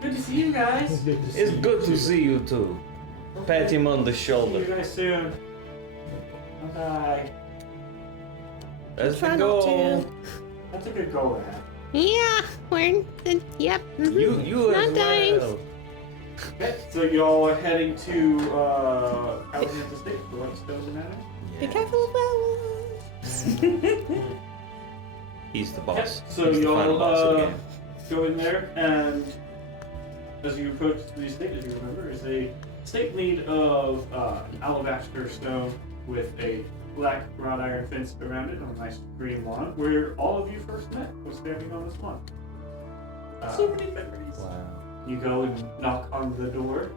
Good to see you guys. It's good to see It's you good too. to see you too. Pat him on the See you shoulder. guys soon. Bye. Let's Try not go. to. That's a good goal to have. Yeah. We're in the, yep. mhm. You Not as dying. well. Okay, so y'all are heading to Callahan's estate for what spells matter? Be careful of werewolves. He's the boss. So He's the final y'all boss of the game. go in there, and as you approach the estate, as you remember, is a estate made of alabaster stone with a black wrought iron fence around it on a nice green lawn, where all of you first met was standing on this lawn. So many memories. Wow. You go and knock on the door,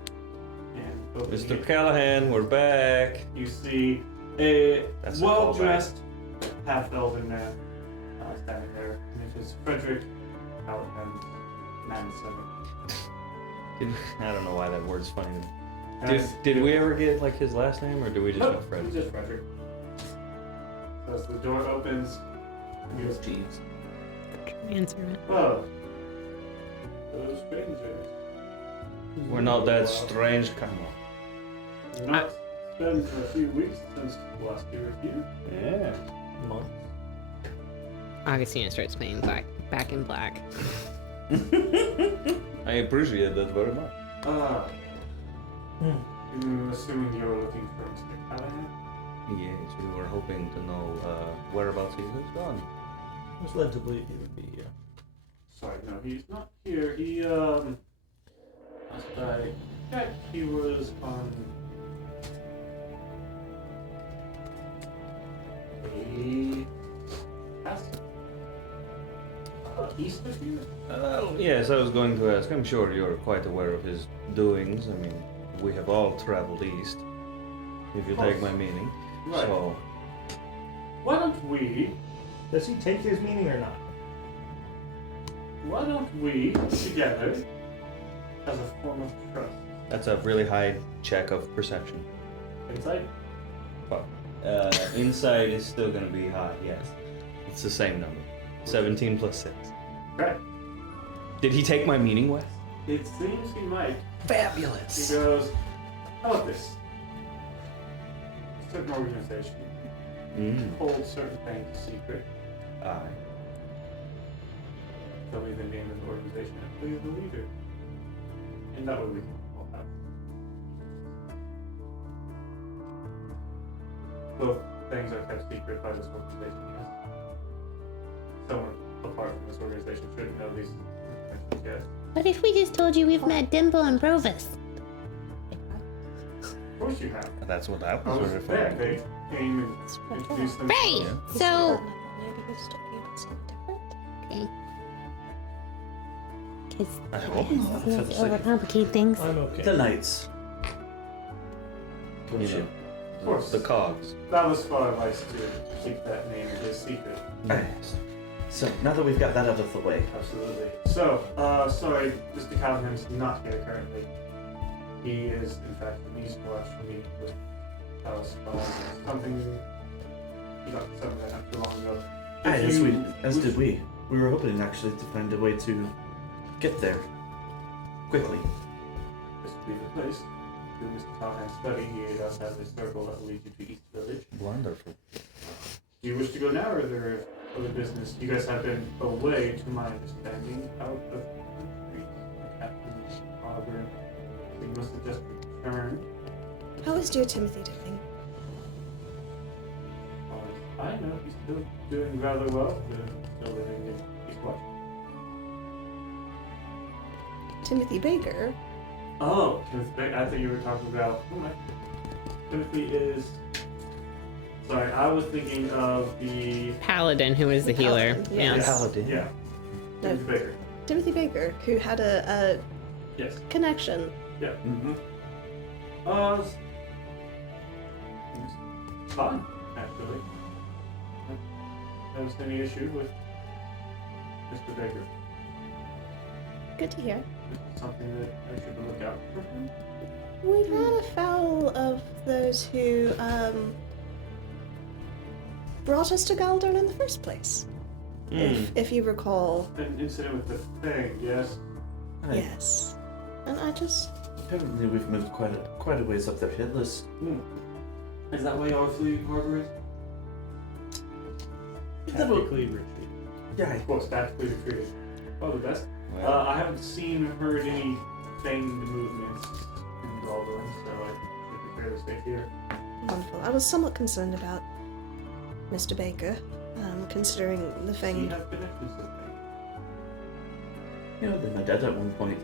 and open Mr. it. Callahan, we're back. You see a That's a well-dressed half-elven man standing there, and it is Frederick Callahan Manson. I don't know why that word's funny. As- Did we ever get like his last name, or do we just know Nope, Fred? it's just Frederick. So as the door opens, he goes, Jeez. Answer it. "Whoa, those strangers. We're not that strange, come on. You've not been for a few weeks since last year with you. Yeah. Months. Augustina starts playing back in black. I appreciate that very much. I'm assuming you're looking for Mr. Callahan. Yes, we were hoping to know whereabouts he has gone. I was led to believe he would be here. Sorry, no, he's not here. He, last I checked, he was on a castle east of here. Yes, I was going to ask. I'm sure you're quite aware of his doings. I mean, we have all traveled east. if you Of course. take my meaning. Right. So, Why don't we Does he take his meaning or not? together, as a form of trust, that's a really high check of perception. insight? Inside is still gonna be high, yes. It's the same number. 17 plus 6. Right. Did he take my meaning, Wes? It seems he might. Fabulous. He goes, how about this? A certain organization holds certain things secret. Aye. Tell me the name of the organization and who is the leader. And that way we can all have. Both things are kept secret by this organization, yes. Someone apart from this organization shouldn't know these information yet. What if we just told you we've met Dimple and Provis? Of course you have. That's what that I was was there. referring They to. came and introduced themselves. Right! Yeah. So, Maybe you still need something different. because I hope we have to overcomplicate things. I'm okay. The knights. You know, Of course. the cogs. Balasfar likes to keep that name his secret. So now that we've got that out of the way, Absolutely. So, sorry, Mr. Callahan's not here currently. He is, in fact, in Eastwatch meeting with Balasfar. Something he got something that not too long ago. as did we. We were hoping actually to find a way to get there quickly. This would be the place. Through Mr. Callahan's study, he does have a circle that will lead you to East Village. Wonderful. Do you wish to go now, or are there other business? You guys have been away, to my understanding, out of the country. The Captain's father, he must have just returned. How is dear Timothy doing? As far as I know, he's still doing rather well. Still living in Eastwatch. Timothy Baker? Oh, I thought you were talking about. Timothy is. Sorry, I was thinking of the. Paladin, who is the The healer. paladin, Yeah. yes. Paladin. Yeah. No. Timothy Baker. Timothy Baker, who had a Yes. connection. Yeah. Mm-hmm. It's fine, actually. There's any issue with Mr. Baker. Good to hear. It's something that I should look out for him. We ran afoul of those who brought us to Galdern in the first place. If you recall. An incident with the thing, yes. Yes. And I just Apparently we've moved quite a ways up their hit list. Is that why our fleet harbor is? Technically retreat. Yeah. Of course, tactically retreated. Oh, the best. Well, I haven't seen or heard any feigned movements in Galdern, so I think we should be fairly safe here. wonderful. I was somewhat concerned about Mr. Baker, considering the Do you thing. have connections with them? You know, they were dead at one point.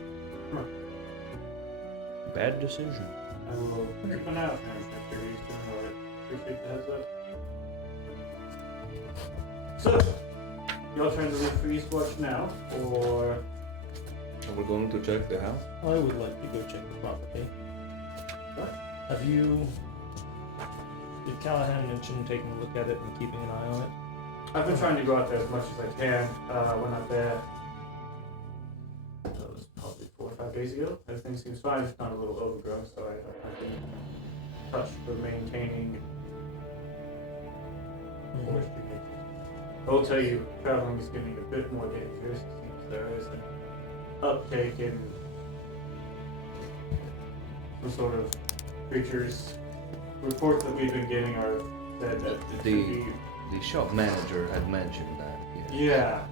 bad decision. I will keep an eye out now. I'm sure he's doing alright. Appreciate the heads up. So, y'all trying to leave for Eastwatch now, or We're going to check the house. I would like to go check the property. Have you? Did Callahan mention taking a look at it and keeping an eye on it? I've been trying to go out there as much as I can. Went out there. That was probably 4 or 5 days ago. Everything seems fine. It's not a little overgrown, so I can touch for maintaining. I will tell you, traveling is getting a bit more dangerous. It seems there is an uptake in some sort of creatures. Reports that we've been getting are said that it could be. The shop manager had mentioned that. Yeah.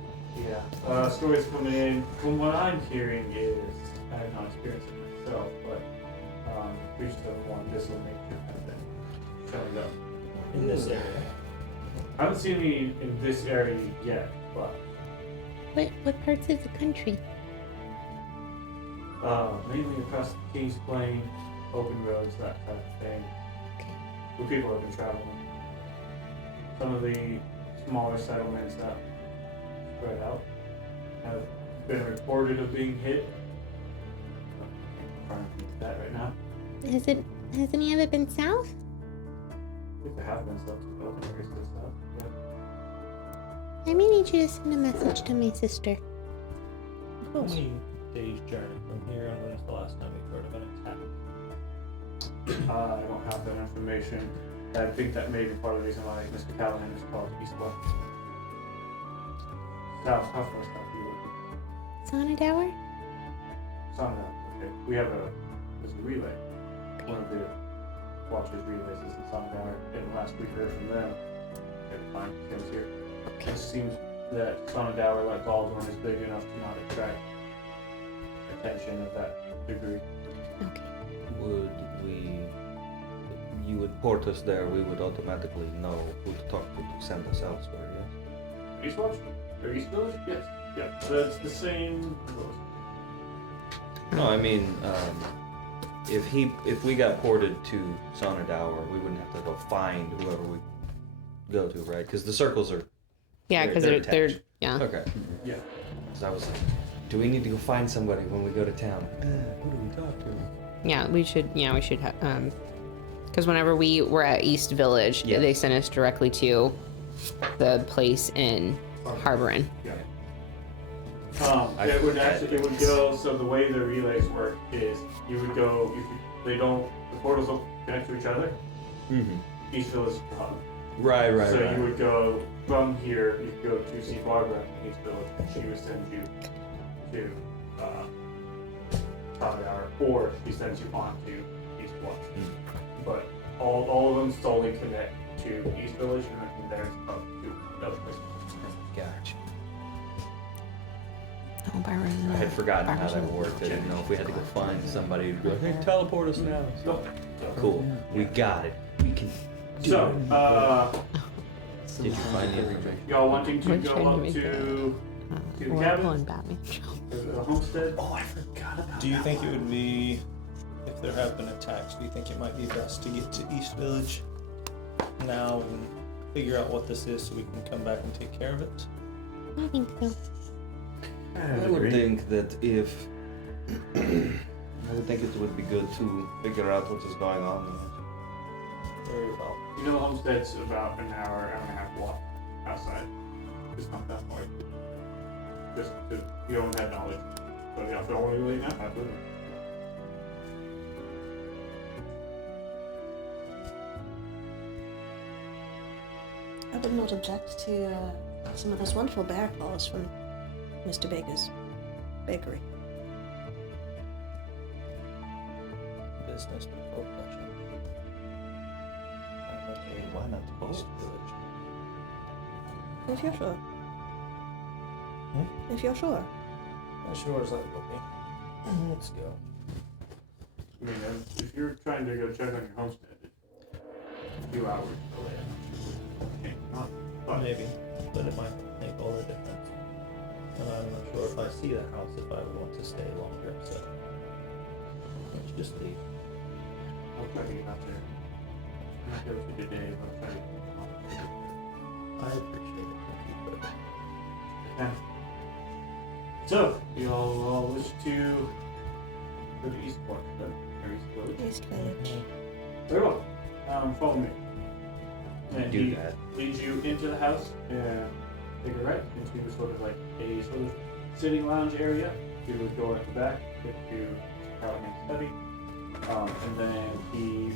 Stories coming in. From what I'm hearing is, I have not experienced it myself, but creatures of more medicinal nature have been showing up. In this area. I haven't seen any in this area yet, but What parts of the country? mainly across the King's Plain, open roads, that kind of thing. Okay. Where people have been traveling. Some of the smaller settlements that spread out have been reported of being hit. I'm trying to think of that right now. Has any of it been south? think there have been stuff to open areas and stuff. Yeah. I may need you to send a message to my sister. How many days journey from here, and when is the last time you've heard of an attack? I don't have that information. I think that may be part of the reason why Mr. Callahan is called Eastwatch. South, how far south are you looking? Sauna Tower? Somewhere. Okay. We have there's a relay. One of the Watchers relays is in Sundown, and last we heard from them, every time he comes here. It seems that Sonnedower, like Galdorn, is big enough to not attract attention of that degree. Okay. Would you would port us there, we would automatically know who to talk to send us elsewhere, yes? Eastwatch? Or East Village? Yes. Yeah. So it's the same. No, I mean, if we got ported to Sonnedower, we wouldn't have to go find whoever we go to, right? Because the circles are. Yeah, because they're yeah. Okay. Yeah. Because I was like, do we need to go find somebody when we go to town? Who do we talk to? Yeah, we should have because whenever we were at East Village, Yeah. they sent us directly to the place in Harbor Inn. Yeah. It would go. So the way the relays work is you would go. The portals don't connect to each other. Mm-hmm. East Village is the hub. Right. So you would go from here. You could go to see Barbara in East Village, and she would send you to Sonnedower, or she sends you on to Eastwatch. But all of them solely connect to East Village, and then from there it's up to other places. Gotcha. Oh, Barbara's I had forgotten how that worked. I didn't know if we had to go find somebody who'd be like, hey, teleport us now. Nope. Cool. We got it. We can do So, it. Did you find everything? y'all wanting to We're go trying to up make to the we're cabin? pulling Batman. The homestead? Oh, I forgot about Do you that think one. it would be, if there have been attacks, do you think it might be best to get to East Village now and figure out what this is so we can come back and take care of it? I think so. I would think that if I would think it would be good to figure out what is going on. Very well. You know the homestead's about an hour and a half walk outside. It's not that far. Just to, you don't have knowledge. But yeah, if you don't want to really know, absolutely. I would not object to some of those wonderful bear claws from Mr. Baker's bakery. Business before pleasure. I'm okay, why not East Village? If you're sure. Hmm? If you're sure. As sure as I will be. Let's go. I mean, if you're trying to go check on your homestead, it's a few hours away. Okay, not, but Maybe, but it might make all the difference. And I'm not sure if I see the house if I would want to stay longer, so let's just leave. I'll try to get out there. I'm not going to today, but I'll try to get out there. I appreciate it. Thank you for that. Okay. So, you all wish to go to Eastwatch then? Or East Village? East Village. Very well. Follow me. And Do he that. leads you into the house and take a right into sort of like a sort of sitting lounge area. You would go at the back, get to Callahan's study. And then he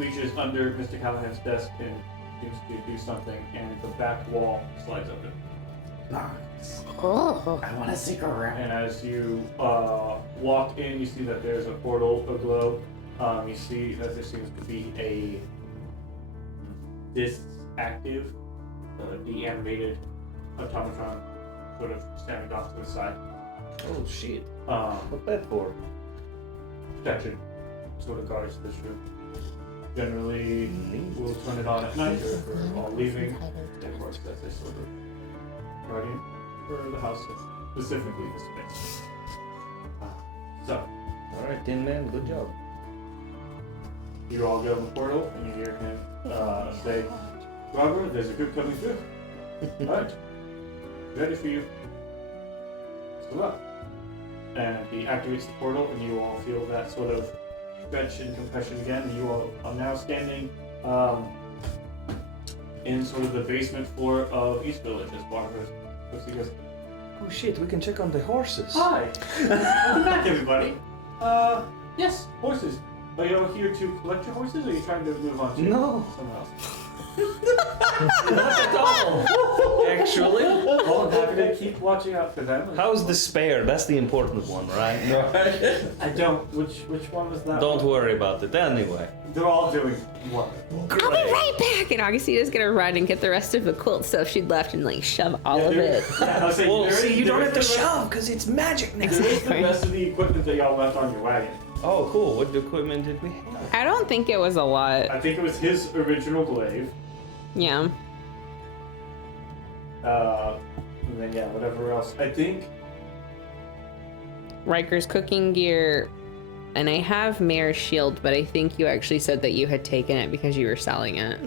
reaches under Mr. Callahan's desk and seems to do something, and the back wall slides open. Oh. I want a secret room. And as you walk in, you see that there's a portal aglow. You see that there seems to be this active, de-animated automaton sort of standing off to the side. Oh shit. What's that for? Protection. Sort of guards this room. Generally, we'll turn it on at night or if we're all leaving. It works as a sort of guardian for the house, specifically this space. So, Alright, Tin Man, good job. you all go in the portal and you hear him say, Barbara, there's a group coming through. Alright, ready for you. Let's go up. And he activates the portal and you all feel that sort of stretch and compression again. You all are now standing in sort of the basement floor of East Village as Barbara looks at you guys. Oh shit, we can check on the horses. Hi! Welcome back, everybody. Yes, horses. Are you all here to collect your horses, or are you trying to move on to No. someone else? Not at all. Actually. Well, I'm happy to keep watching out for them. How's the spare? That's the important one, right? I don't. Which one was that? Don't one? worry about it anyway. They're all doing what? I'll be right back. And Augustina's gonna run and get the rest of the quilt stuff she'd left and like shove all of it. Yeah, I was saying, Well, there see, is- you don't there have to is the rest- shove because it's magic now. There is the Exactly. rest of the equipment that y'all left on your wagon. Oh, cool. What equipment did we have? I don't think it was a lot. I think it was his original glaive. Yeah. And then yeah, whatever else. I think Riker's cooking gear, and I have Mare's shield, but I think you actually said that you had taken it because you were selling it.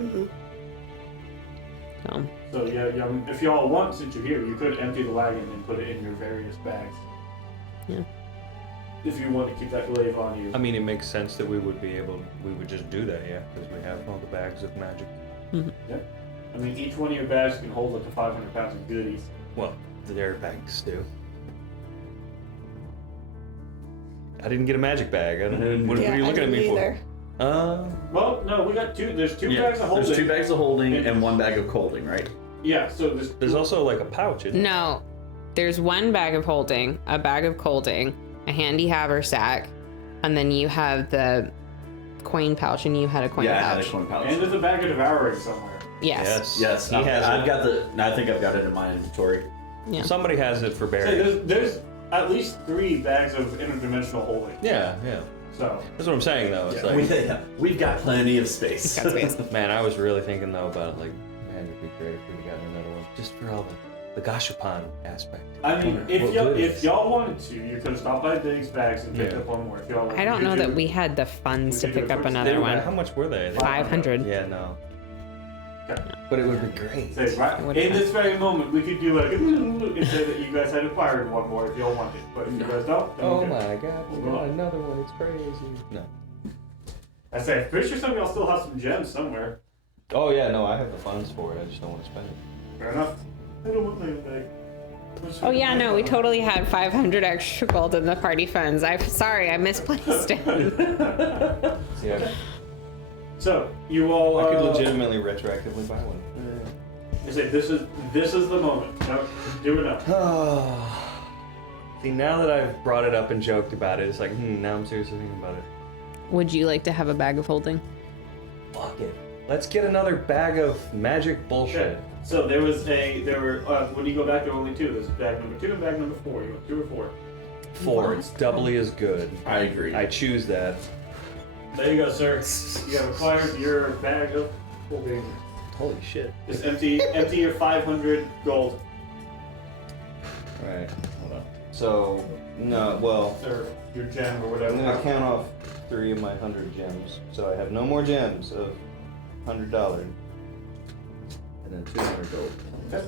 so. Yeah, if y'all want, since you're here, you could empty the wagon and put it in your various bags. Yeah. If you want to keep that glaive on you. I mean, it makes sense that we would just do that, yeah, because we have all the bags of magic. I mean, each one of your bags can hold up to 500 pounds of goodies. Well, their bags do. I didn't get a magic bag. I don't, what are you looking at me for? Well, no, we got two. There's two bags of holding. There's 2 bags of holding and 1 bag of colding, right? Yeah, so There's also like a pouch, isn't there? No, there's one bag of holding, a bag of colding, a handy haversack, and then you have the coin pouch, and you had a coin Yeah, I had pouch. a coin pouch. and there's a bag of devouring somewhere. Yes. Yes, He has I've it. got the. I think I've got it in my inventory. Yeah. Somebody has it for So burial. there's at least 3 bags of interdimensional holding. Yeah. So That's what I'm saying, though. It's We've got plenty of space. Got space. like, man, I was really thinking though about like, man, it'd be great if we got another one, just for all the Gashapan aspect. I mean, What if goodies. y'all wanted to, you could have stopped by Diggs bags and picked Yeah. up one more. If y'all I don't know that we had the funds to pick up another one. How much were they? 500. Yeah, no. Okay. But it would be great. Say, right Would in have. this very moment, we could do like and say that you guys had acquired one more if y'all wanted. But if you guys don't, then Oh okay. my god, we got another one. It's crazy. No. I say, I'm pretty sure some of y'all still have some gems somewhere. Oh yeah, no, I have the funds for it. I just don't want to spend it. Fair enough. I don't want my own bag. Oh yeah, no, we totally had 500 extra gold in the party funds. I'm sorry, I misplaced it. Yeah, So you all. I could legitimately retroactively buy one. I say this is the moment. No, do it now. See, now that I've brought it up and joked about it, it's like, now I'm seriously thinking about it. Would you like to have a bag of holding? Fuck it. Let's get another bag of magic bullshit. Okay. So there were when you go back there were only 2. There's bag number 2 and bag number 4. You want 2 or 4? 4. It's doubly as good. I agree. I choose that. There you go, sir. You have acquired your bag of holding. Holy shit. Just empty your 500 gold. Alright, hold on. So, no, well, Or your gem or I'm whatever. gonna count off 3 of my 100 gems. So I have no more gems of $100. And then 200 gold. Okay.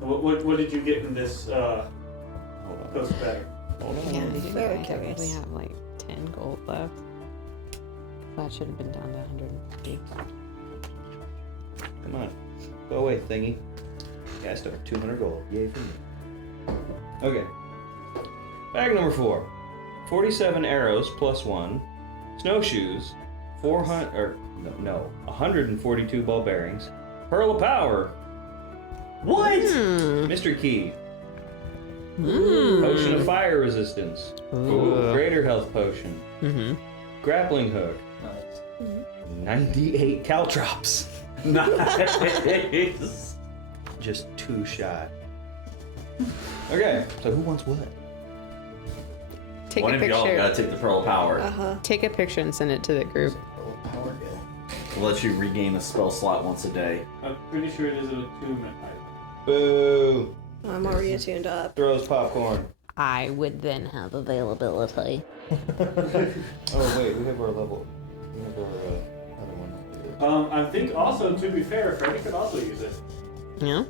What did you get in this Hold on. post bag? Hold on. Yeah, Very I definitely curious. have like 10 gold left. That should have been down to 150. Come on. Go away, thingy. Yeah, I still have 200 gold. Yay for me. Okay. Bag number 4. 47 arrows plus 1. Snowshoes. 142 ball bearings. Pearl of power. What? Mystery key. Potion of fire resistance. Ooh, greater health potion. Mm-hmm. Grappling hook. 98 caltrops. Nice. Just 2 shot. Okay, so who wants what? Take One a of y'all picture. gotta take the pearl of power. Take a picture and send it to the group. We'll let you regain a spell slot once a day. I'm pretty sure it is an attunement item. Boo! I'm already attuned up. Throws popcorn. I would then have availability. Oh wait, we have our level. We have our other one. I think also, to be fair, Freddy could also use it Yeah?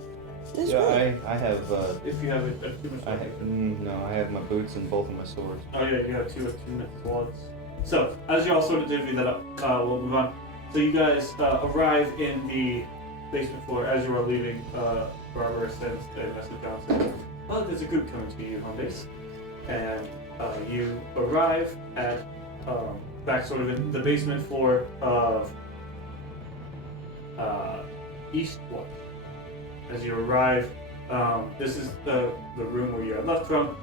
This Yeah, really- I have. if you have a attunement I slot. have. No, I have my boots and both of my swords. Oh yeah, you have 2 attunement slots. So, as you all sort of divvy that up, we'll move on. So you guys arrive in the basement floor as you are leaving. Barbara sends a message down saying, "Well, there's a group coming to you on base," and you arrive at back sort of in the basement floor of Eastwatch. As you arrive, this is the room where you had left from.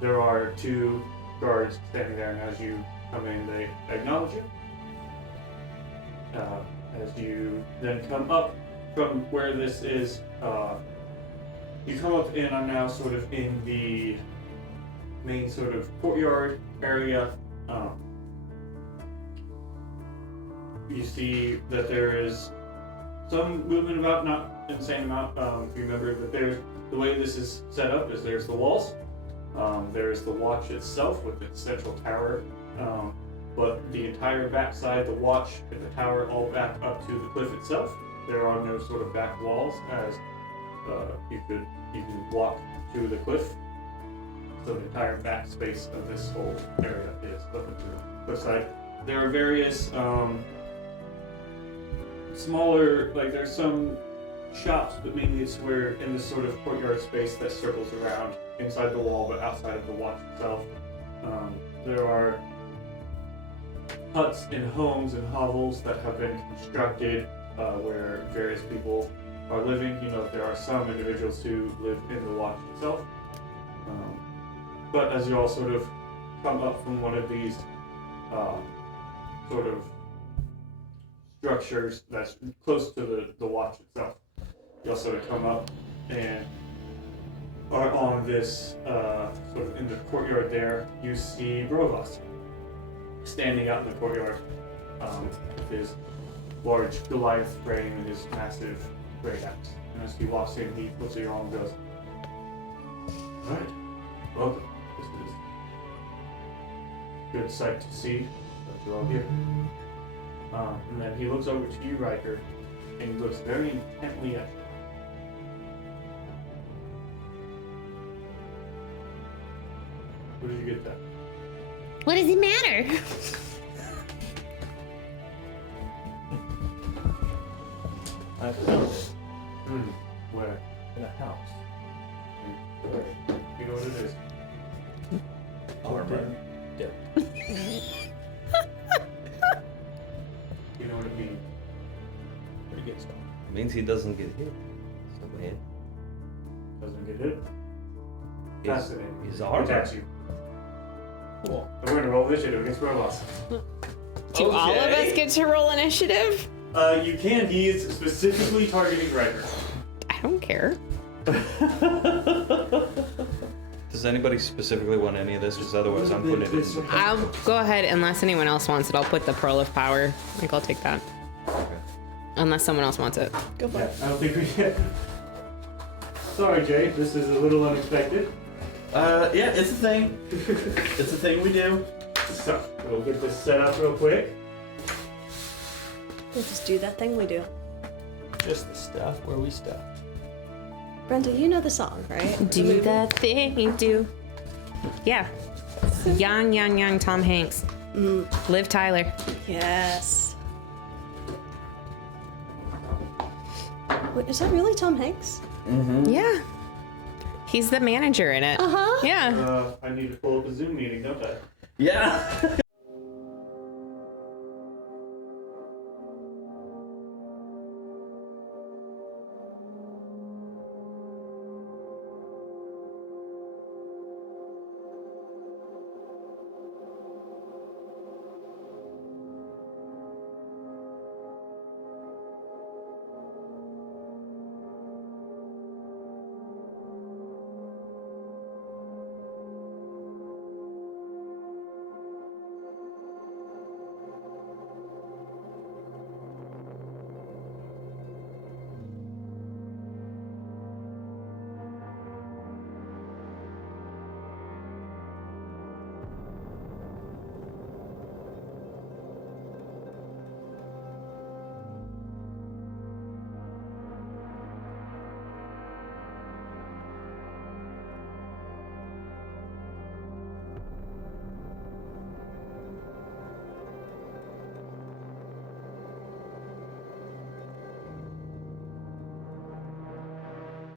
There are 2 guards standing there, and as you come in, they acknowledge you. As you then come up from where this is, you come up and are now sort of in the main sort of courtyard area. You see that there is some movement about, not insane amount. If you remember that there's the way this is set up is there's the walls, there's the watch itself with its central tower, but the entire backside, the watch and the tower, all back up to the cliff itself. There are no sort of back walls, as you can walk to the cliff. So the entire back space of this whole area is up into the cliffside. There are various smaller, like there's some shops, but mainly it's where in this sort of courtyard space that circles around inside the wall, but outside of the watch itself. There are huts and homes and hovels that have been constructed where various people are living. You know, there are some individuals who live in the watch itself. But as you all sort of come up from one of these sort of structures that's close to the watch itself, you also come up and are on this sort of in the courtyard there. You see Brovas standing out in the courtyard with his large Goliath frame and his massive great axe. And as he walks in, he looks at you all and goes, "Alright, welcome. This is a good sight to see that you're all here." And then he looks over to you, Riker, and he looks very intently at you. What did you get that? What does it matter? I found it Where? in a house. You know what it is? Armor. Dip. You know what it means? Pretty good stuff. It means he doesn't get hit. So bad. Doesn't get hit. He's- Fascinating. He's armor. Attacks you. Cool. And we're gonna roll initiative against Robots. Do all of us get to roll initiative? You can. He is specifically targeting Riker. I don't care. Does anybody specifically want any of this? Because otherwise I'm putting it in. I'll go ahead unless anyone else wants it. I'll put the Pearl of Power. I think I'll take that. Okay. Unless someone else wants it. Go for Yeah, it. I don't think we can. Sorry, Jay. This is a little unexpected. Yeah, it's a thing. It's a thing we do. So we'll get this set up real quick. We'll just do that thing we do. Just the stuff where we stuff. Brenda, you know the song, right? The Do movie? the thing you do. Yeah. Young Tom Hanks. Liv Tyler. Yes. Wait, is that really Tom Hanks? Yeah. He's the manager in it. Uh-huh. Yeah. I need to pull up a Zoom meeting, don't I? Yeah.